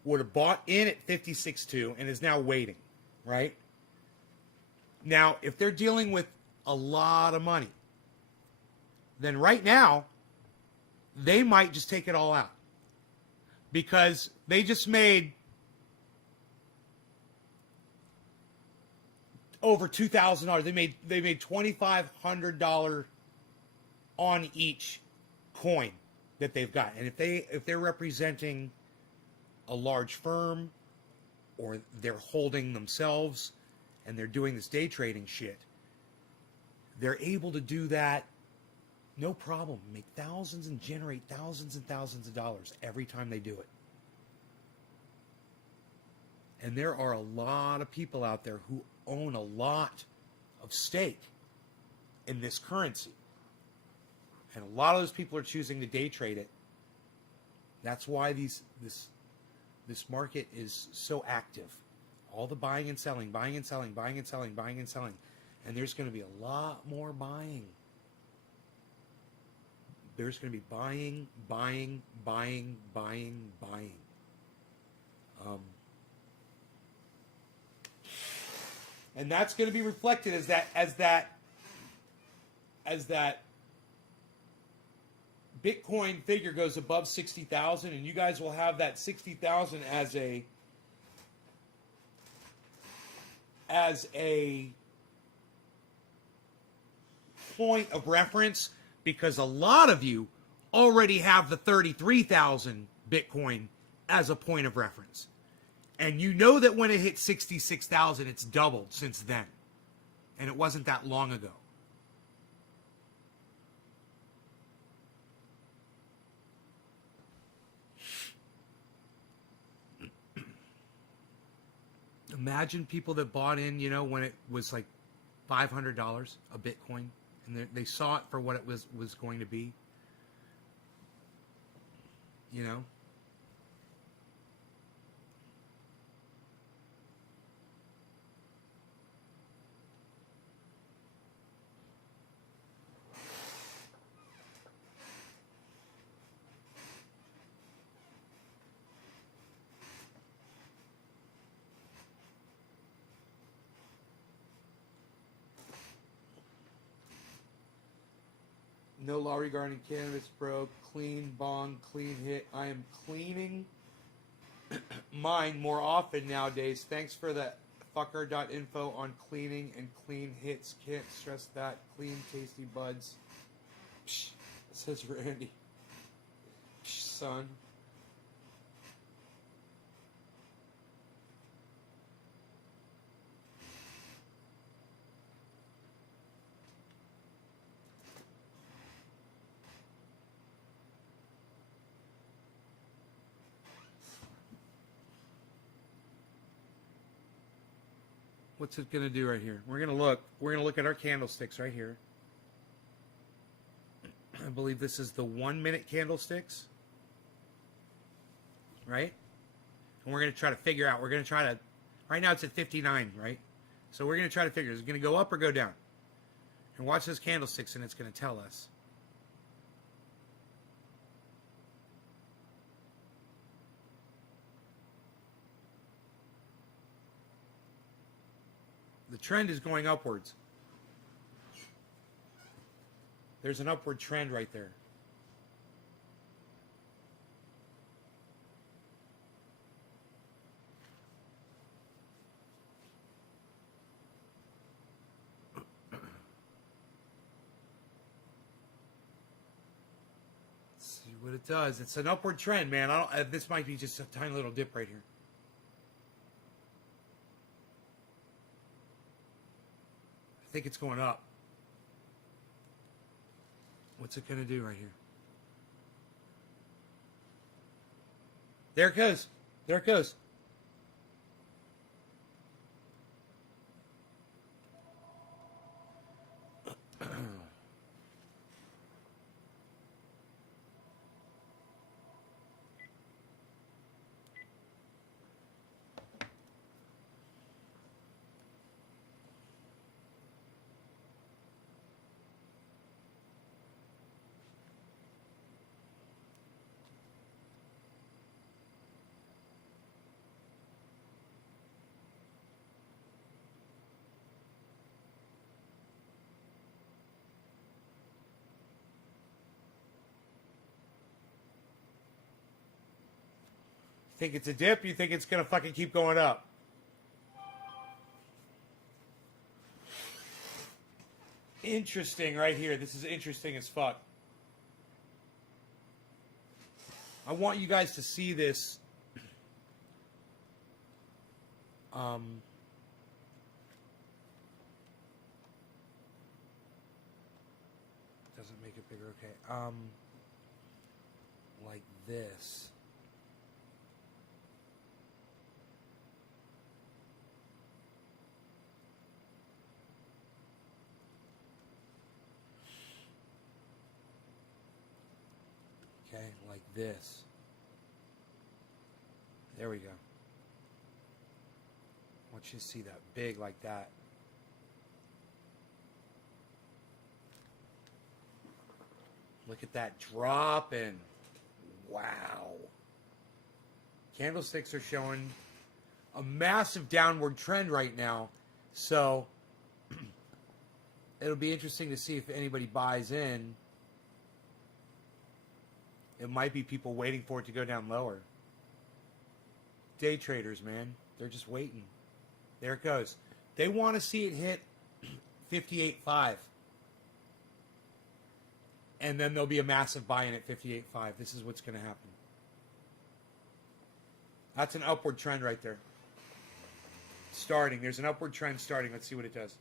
would have bought in at 56.2, and is now waiting, right? Now, if they're dealing with a lot of money, then right now, they might just take it all out. Because they just made over $2,000. They made $2,500 on each coin that they've got. And if they're representing a large firm, or they're holding themselves and they're doing this day trading shit, they're able to do that no problem. Make thousands and generate thousands and thousands of dollars every time they do it. And there are a lot of people out there who own a lot of stake in this currency. And a lot of those people are choosing to day trade it. That's why this market is so active. All the buying and selling, buying and selling, buying and selling, buying and selling. And there's going to be a lot more buying. There's going to be buying. And that's going to be reflected as that Bitcoin figure goes above 60,000, and you guys will have that 60,000 as a point of reference, because a lot of you already have the 33,000 Bitcoin as a point of reference. And you know that when it hit 66,000, it's doubled since then. And it wasn't that long ago. Imagine people that bought in, you know, when it was like $500 a Bitcoin, and they saw it for what it was going to be. You know? No law regarding cannabis, bro. Clean bong, clean hit. I am cleaning mine more often nowadays. Thanks for that fucker.info on cleaning and clean hits. Can't stress that. Clean, tasty buds. Psh, says Randy. Psh, son. What's it going to do right here? We're going to look at our candlesticks right here. I believe this is the 1 minute candlesticks. Right? And we're going to try to figure out, right now it's at 59, right? So we're going to try to figure, is it going to go up or go down? And watch those candlesticks and it's going to tell us. The trend is going upwards. There's an upward trend right there. Let's see what it does. It's an upward trend, man. This might be just a tiny little dip right here. I think it's going up. What's it going to do right here? There it goes. There it goes. Think it's a dip? You think it's going to fucking keep going up? Interesting right here. This is interesting as fuck. I want you guys to see this. Doesn't make it bigger. Okay. Like this. Okay, like this. There we go. I want you to see that big like that. Look at that dropping. Wow. Candlesticks are showing a massive downward trend right now So it'll be interesting to see if anybody buys in. It might be people waiting for it to go down lower. Day traders, man. They're just waiting. There it goes. They want to see it hit 58.5. And then there'll be a massive buy-in at 58.5. This is what's going to happen. That's an upward trend right there. Starting. There's an upward trend starting. Let's see what it does.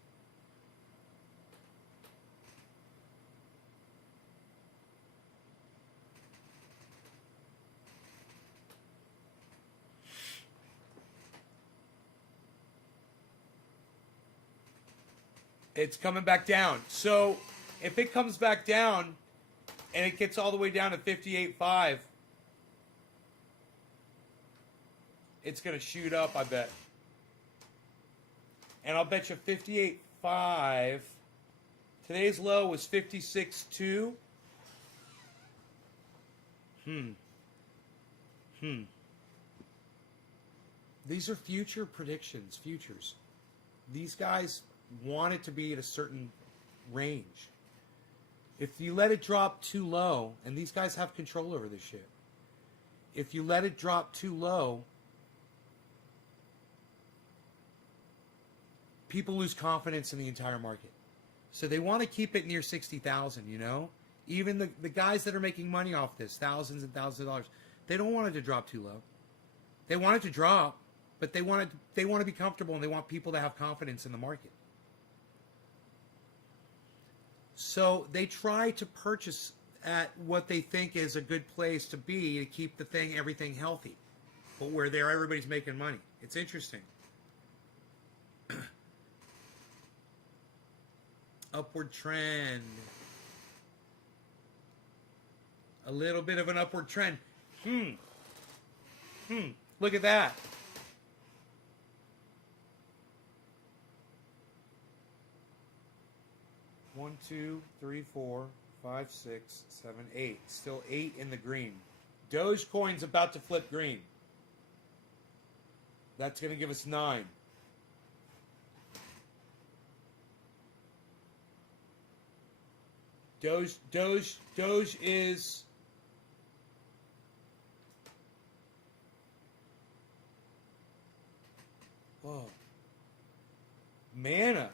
It's coming back down. So if it comes back down and it gets all the way down to 58.5, it's going to shoot up, I bet. And I'll bet you 58.5. Today's low was 56.2. These are future predictions, futures. These guys want it to be at a certain range. If you let it drop too low, and these guys have control over this shit, if you let it drop too low, people lose confidence in the entire market. So they want to keep it near 60,000, you know? Even the guys that are making money off this, thousands and thousands of dollars, they don't want it to drop too low. They want it to drop, but they want to be comfortable, and they want people to have confidence in the market. So they try to purchase at what they think is a good place to be to keep everything healthy, but where everybody's making money. It's interesting. Upward trend. A little bit of an upward trend. Look at that. One, two, three, 4, 5, 6, 7, 8. Still 8 in the green. Dogecoin's about to flip green. That's going to give us 9. Doge is... Whoa. Mana,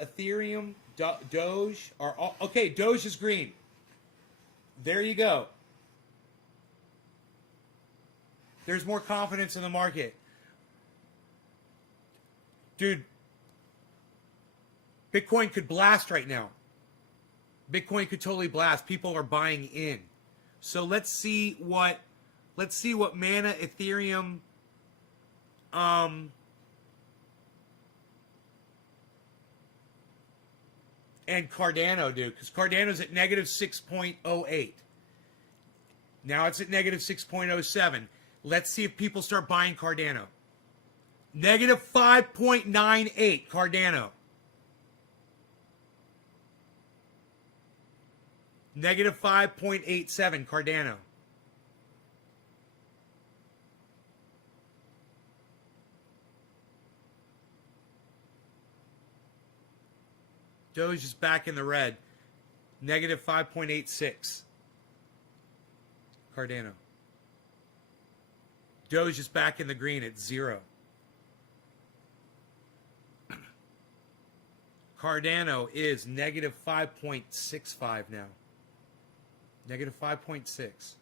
Ethereum, Doge are all... Okay, Doge is green. There you go. There's more confidence in the market. Dude, Bitcoin could blast right now. Bitcoin could totally blast. People are buying in. So let's see what Mana, Ethereum, and Cardano do, because Cardano's at negative 6.08. Now it's at negative 6.07. Let's see if people start buying Cardano. Negative 5.98 Cardano. Negative 5.87 Cardano. Doge is back in the red. Negative 5.86. Cardano. Doge is back in the green at 0. Cardano is negative 5.65 now. Negative 5.6.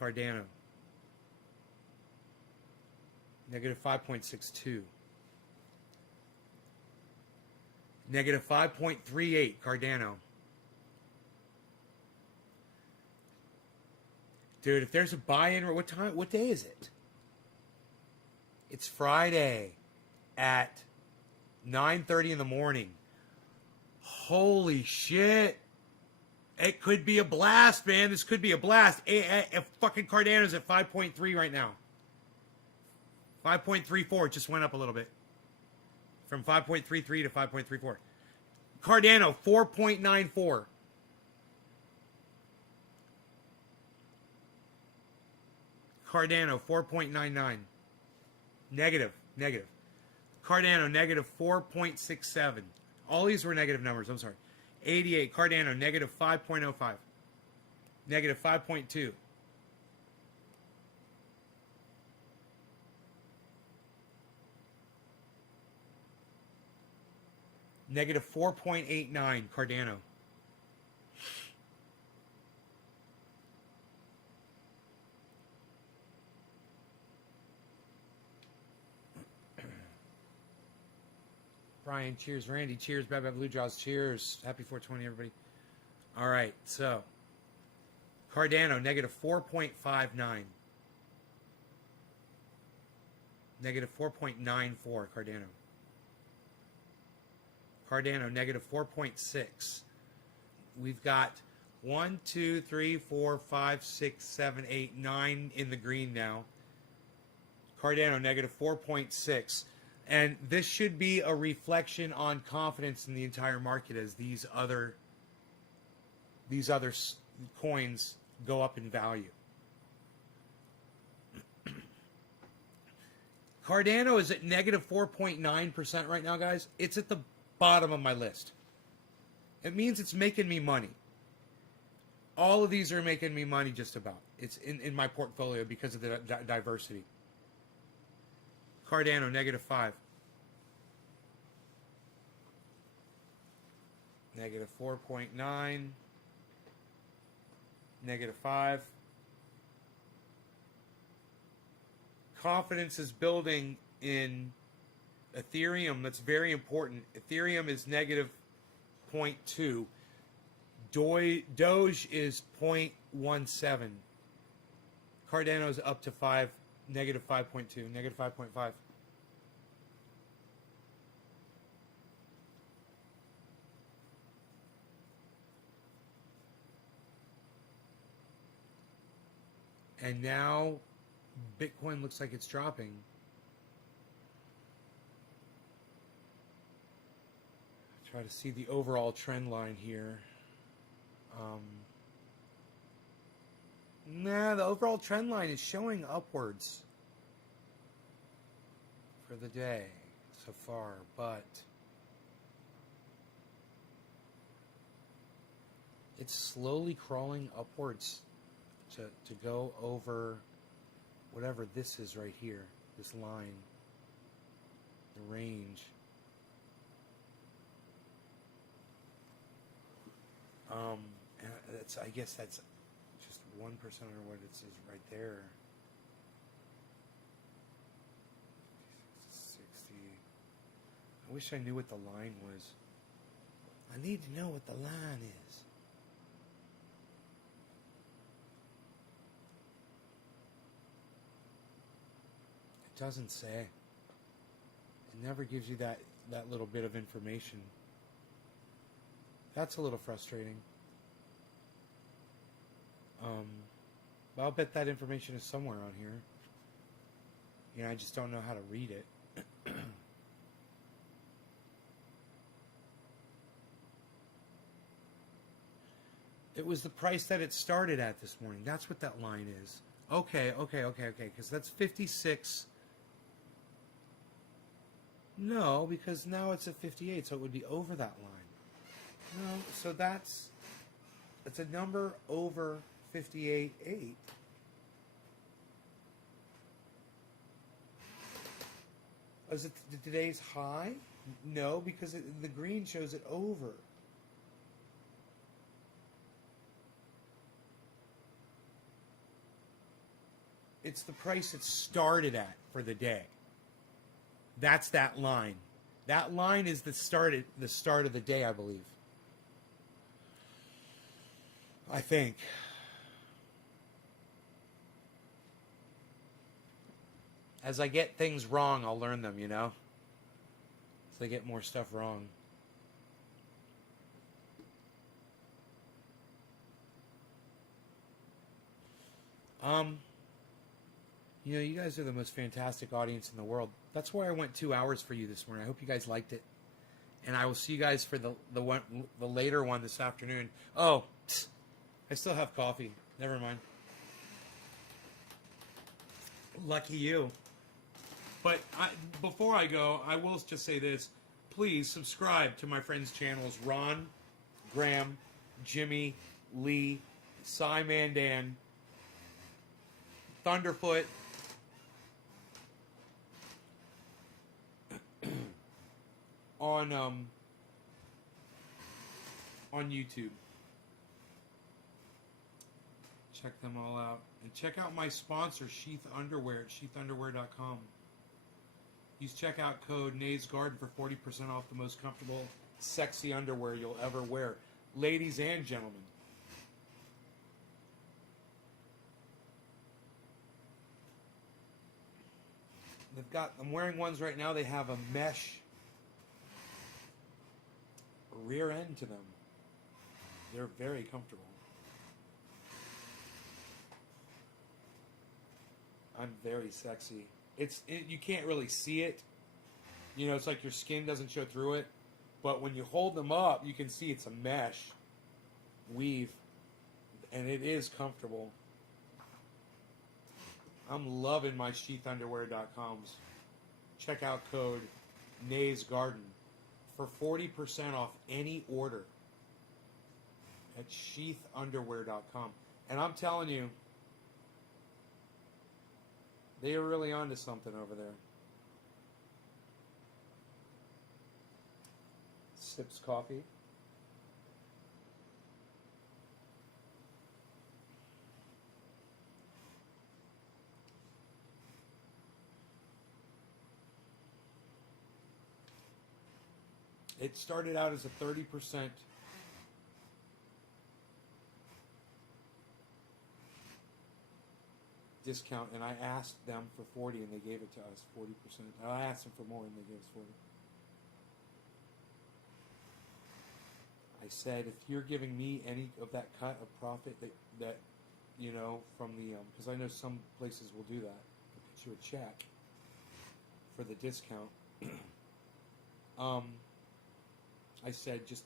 Cardano. Negative 5.62. Negative 5.38, Cardano. Dude, if there's a buy-in, what day is it? It's Friday at 9:30 in the morning. Holy shit. It could be a blast, man. This could be a blast. Fucking Cardano's at 5.3 right now. 5.34, it just went up a little bit. From 5.33 to 5.34. Cardano, 4.94. Cardano 4.99. Negative. Cardano negative 4.67. All these were negative numbers. I'm sorry. 88. Cardano negative 5.05. Negative 5.2. Negative 4.89. Cardano. Brian, cheers. Randy, cheers. Bad Bad Blue Jaws, cheers. Happy 420, everybody. All right, so Cardano, negative 4.59. Negative 4.94, Cardano. Cardano, negative 4.6. We've got 1, 2, 3, 4, 5, 6, 7, 8, 9 in the green now. Cardano, negative 4.6. And this should be a reflection on confidence in the entire market as these other coins go up in value. Cardano is at negative 4.9% right now, guys. It's at the bottom of my list. It means it's making me money. All of these are making me money just about. It's in my portfolio because of the diversity. Cardano, negative 5. Negative 4.9. Negative 5. Confidence is building in Ethereum. That's very important. Ethereum is negative 0.2. Doge is 0.17. Cardano is up to 5, negative 5.2, negative 5.5. And now Bitcoin looks like it's dropping. Try to see the overall trend line here. The overall trend line is showing upwards for the day so far, but it's slowly crawling upwards to go over whatever this is right here, this line, the range. And I guess that's just 1% or what it says right there. 60. I wish I knew what the line was. I need to know what the line is. It doesn't say. It never gives you that little bit of information. That's a little frustrating. But I'll bet that information is somewhere on here. You know, I just don't know how to read it. It was the price that it started at this morning. That's what that line is. Okay. Because that's 56. No, because now it's at 58, so it would be over that line. No, so it's a number over 58.8. Is it today's high? No, because the green shows it over. It's the price it started at for the day. That's that line. That line is the start of the day, I believe. I think. As I get things wrong, I'll learn them, you know? As I get more stuff wrong. You know, you guys are the most fantastic audience in the world. That's why I went 2 hours for you this morning. I hope you guys liked it. And I will see you guys for the later one this afternoon. Oh, I still have coffee. Never mind. Lucky you. But before I go, I will just say this. Please subscribe to my friends' channels, Ron, Graham, Jimmy, Lee, Cy Mandan, Thunderfoot, on YouTube. Check them all out. And check out my sponsor, Sheath Underwear, at sheathunderwear.com. Use checkout code Nays Garden for 40% off the most comfortable, sexy underwear you'll ever wear. Ladies and gentlemen. I'm wearing ones right now, they have a mesh rear end to them. They're very comfortable. I'm very sexy. You can't really see it. You know, it's like your skin doesn't show through it. But when you hold them up, you can see it's a mesh weave. And it is comfortable. I'm loving my sheathunderwear.coms. Checkout code Nays Garden for 40% off any order at sheathunderwear.com. And I'm telling you, they are really onto something over there. Sips coffee. It started out as a 30% discount, and I asked them for 40, and they gave it to us 40%. I asked them for more, and they gave us 40. I said, if you're giving me any of that cut of profit that you know, from the because I know some places will do that, they'll put you a check for the discount. I said, just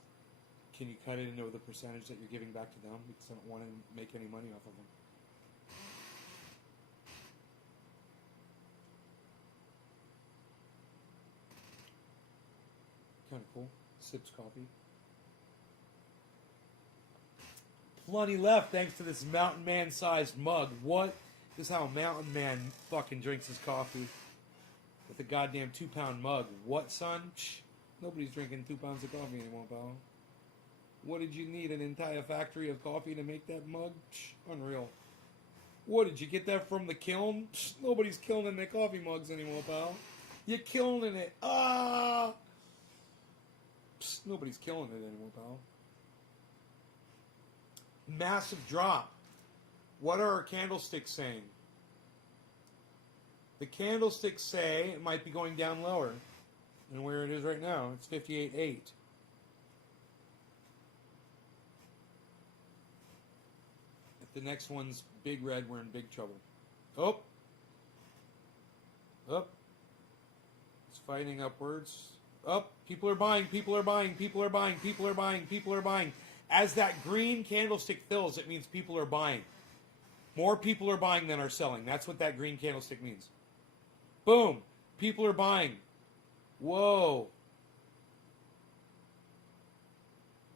can you cut it into the percentage that you're giving back to them, because I don't want to make any money off of them. Kind of cool. Sips coffee. Plenty left thanks to this mountain man sized mug. What? This is how a mountain man fucking drinks his coffee. With a goddamn 2-pound mug. What, son? Psh, nobody's drinking 2 pounds of coffee anymore, pal. What did you need? An entire factory of coffee to make that mug? Psh, unreal. What, did you get that from the kiln? Psh, nobody's kilning their coffee mugs anymore, pal. You're killing it. Ah! Psst, nobody's killing it anymore, pal. Massive drop. What are our candlesticks saying? The candlesticks say it might be going down lower than where it is right now. It's 58.8. If the next one's big red, we're in big trouble. Oh. Up. It's fighting upwards. Up. People are buying. People are buying. People are buying. People are buying. People are buying. As that green candlestick fills, it means people are buying. More people are buying than are selling. That's what that green candlestick means. Boom. People are buying. Whoa.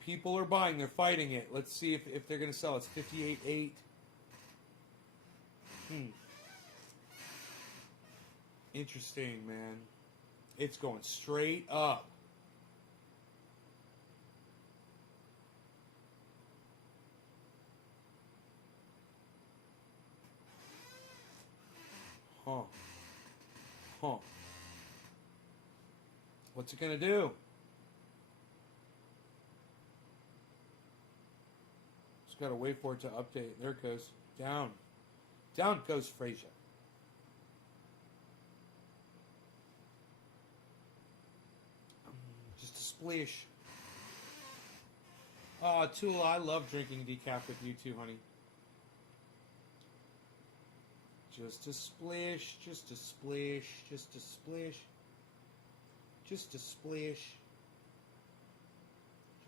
People are buying. They're fighting it. Let's see if they're going to sell. It's 58.8. Interesting, man. It's going straight up. Huh. What's it going to do? Just got to wait for it to update. There it goes. Down. Down goes Frasier. Just a splish. Oh, Tula, I love drinking decaf with you too, honey. Just a splish, just a splish, just a splish, just a splish,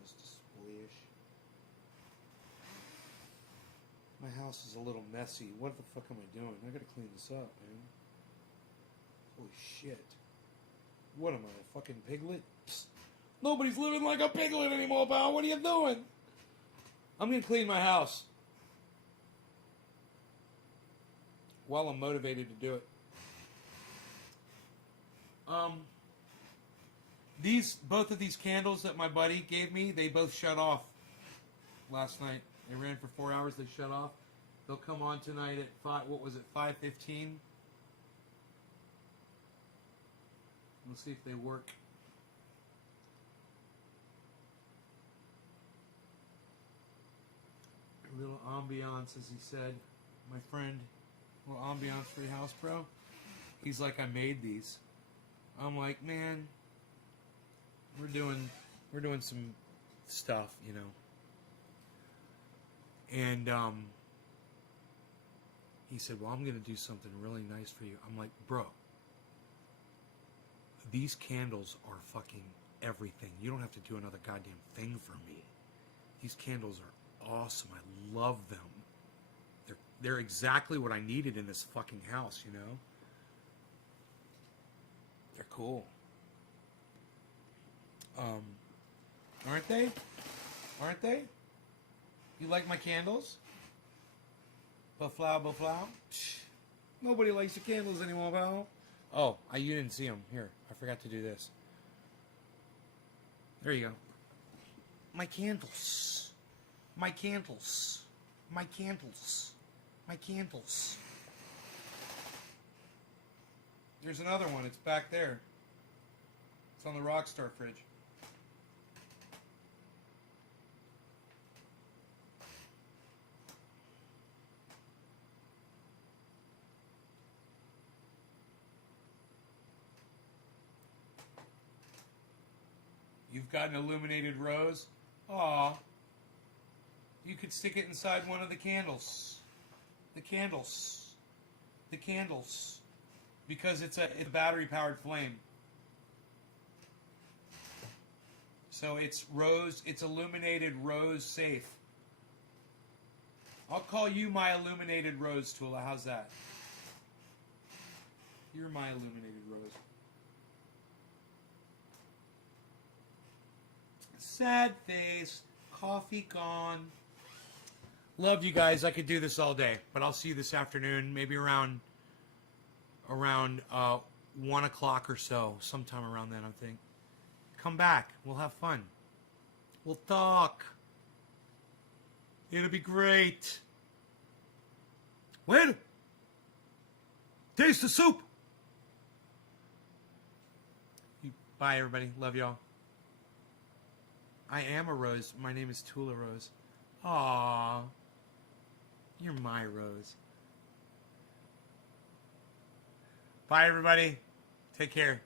just a splish. My house is a little messy. What the fuck am I doing? I gotta clean this up, man. Holy shit. What am I, a fucking piglet? Psst. Nobody's living like a piglet anymore, pal. What are you doing? I'm gonna clean my house. While I'm motivated to do it. Both of these candles that my buddy gave me, they both shut off last night. They ran for 4 hours, they shut off. They'll come on tonight at 5:15? We'll see if they work. A little ambiance, as he said. My friend, a little ambiance for your house, bro. He's like, I made these. I'm like, man, we're doing some stuff, you know. And he said, well, I'm gonna do something really nice for you. I'm like, bro, these candles are fucking everything. You don't have to do another goddamn thing for me. These candles are awesome. I love them. They're exactly what I needed in this fucking house, you know? They're cool. Aren't they? Aren't they? You like my candles? Baflow, baflow? Psh, nobody likes your candles anymore, pal. Oh, you didn't see them. Here, I forgot to do this. There you go. My candles. My candles. My candles. My candles. There's another one. It's back there. It's on the Rockstar fridge. You've got an illuminated rose? Aw. You could stick it inside one of the candles. The candles. The candles. Because it's a battery-powered flame. So it's rose, it's illuminated rose safe. I'll call you my illuminated rose, Tula. How's that? You're my illuminated rose. Sad face. Coffee gone. Love you guys. I could do this all day, but I'll see you this afternoon, maybe around 1 o'clock or so, sometime around then, I think. Come back. We'll have fun. We'll talk. It'll be great. When? Taste the soup. Bye, everybody. Love y'all. I am a rose. My name is Tula Rose. Aww. You're my rose. Bye, everybody. Take care.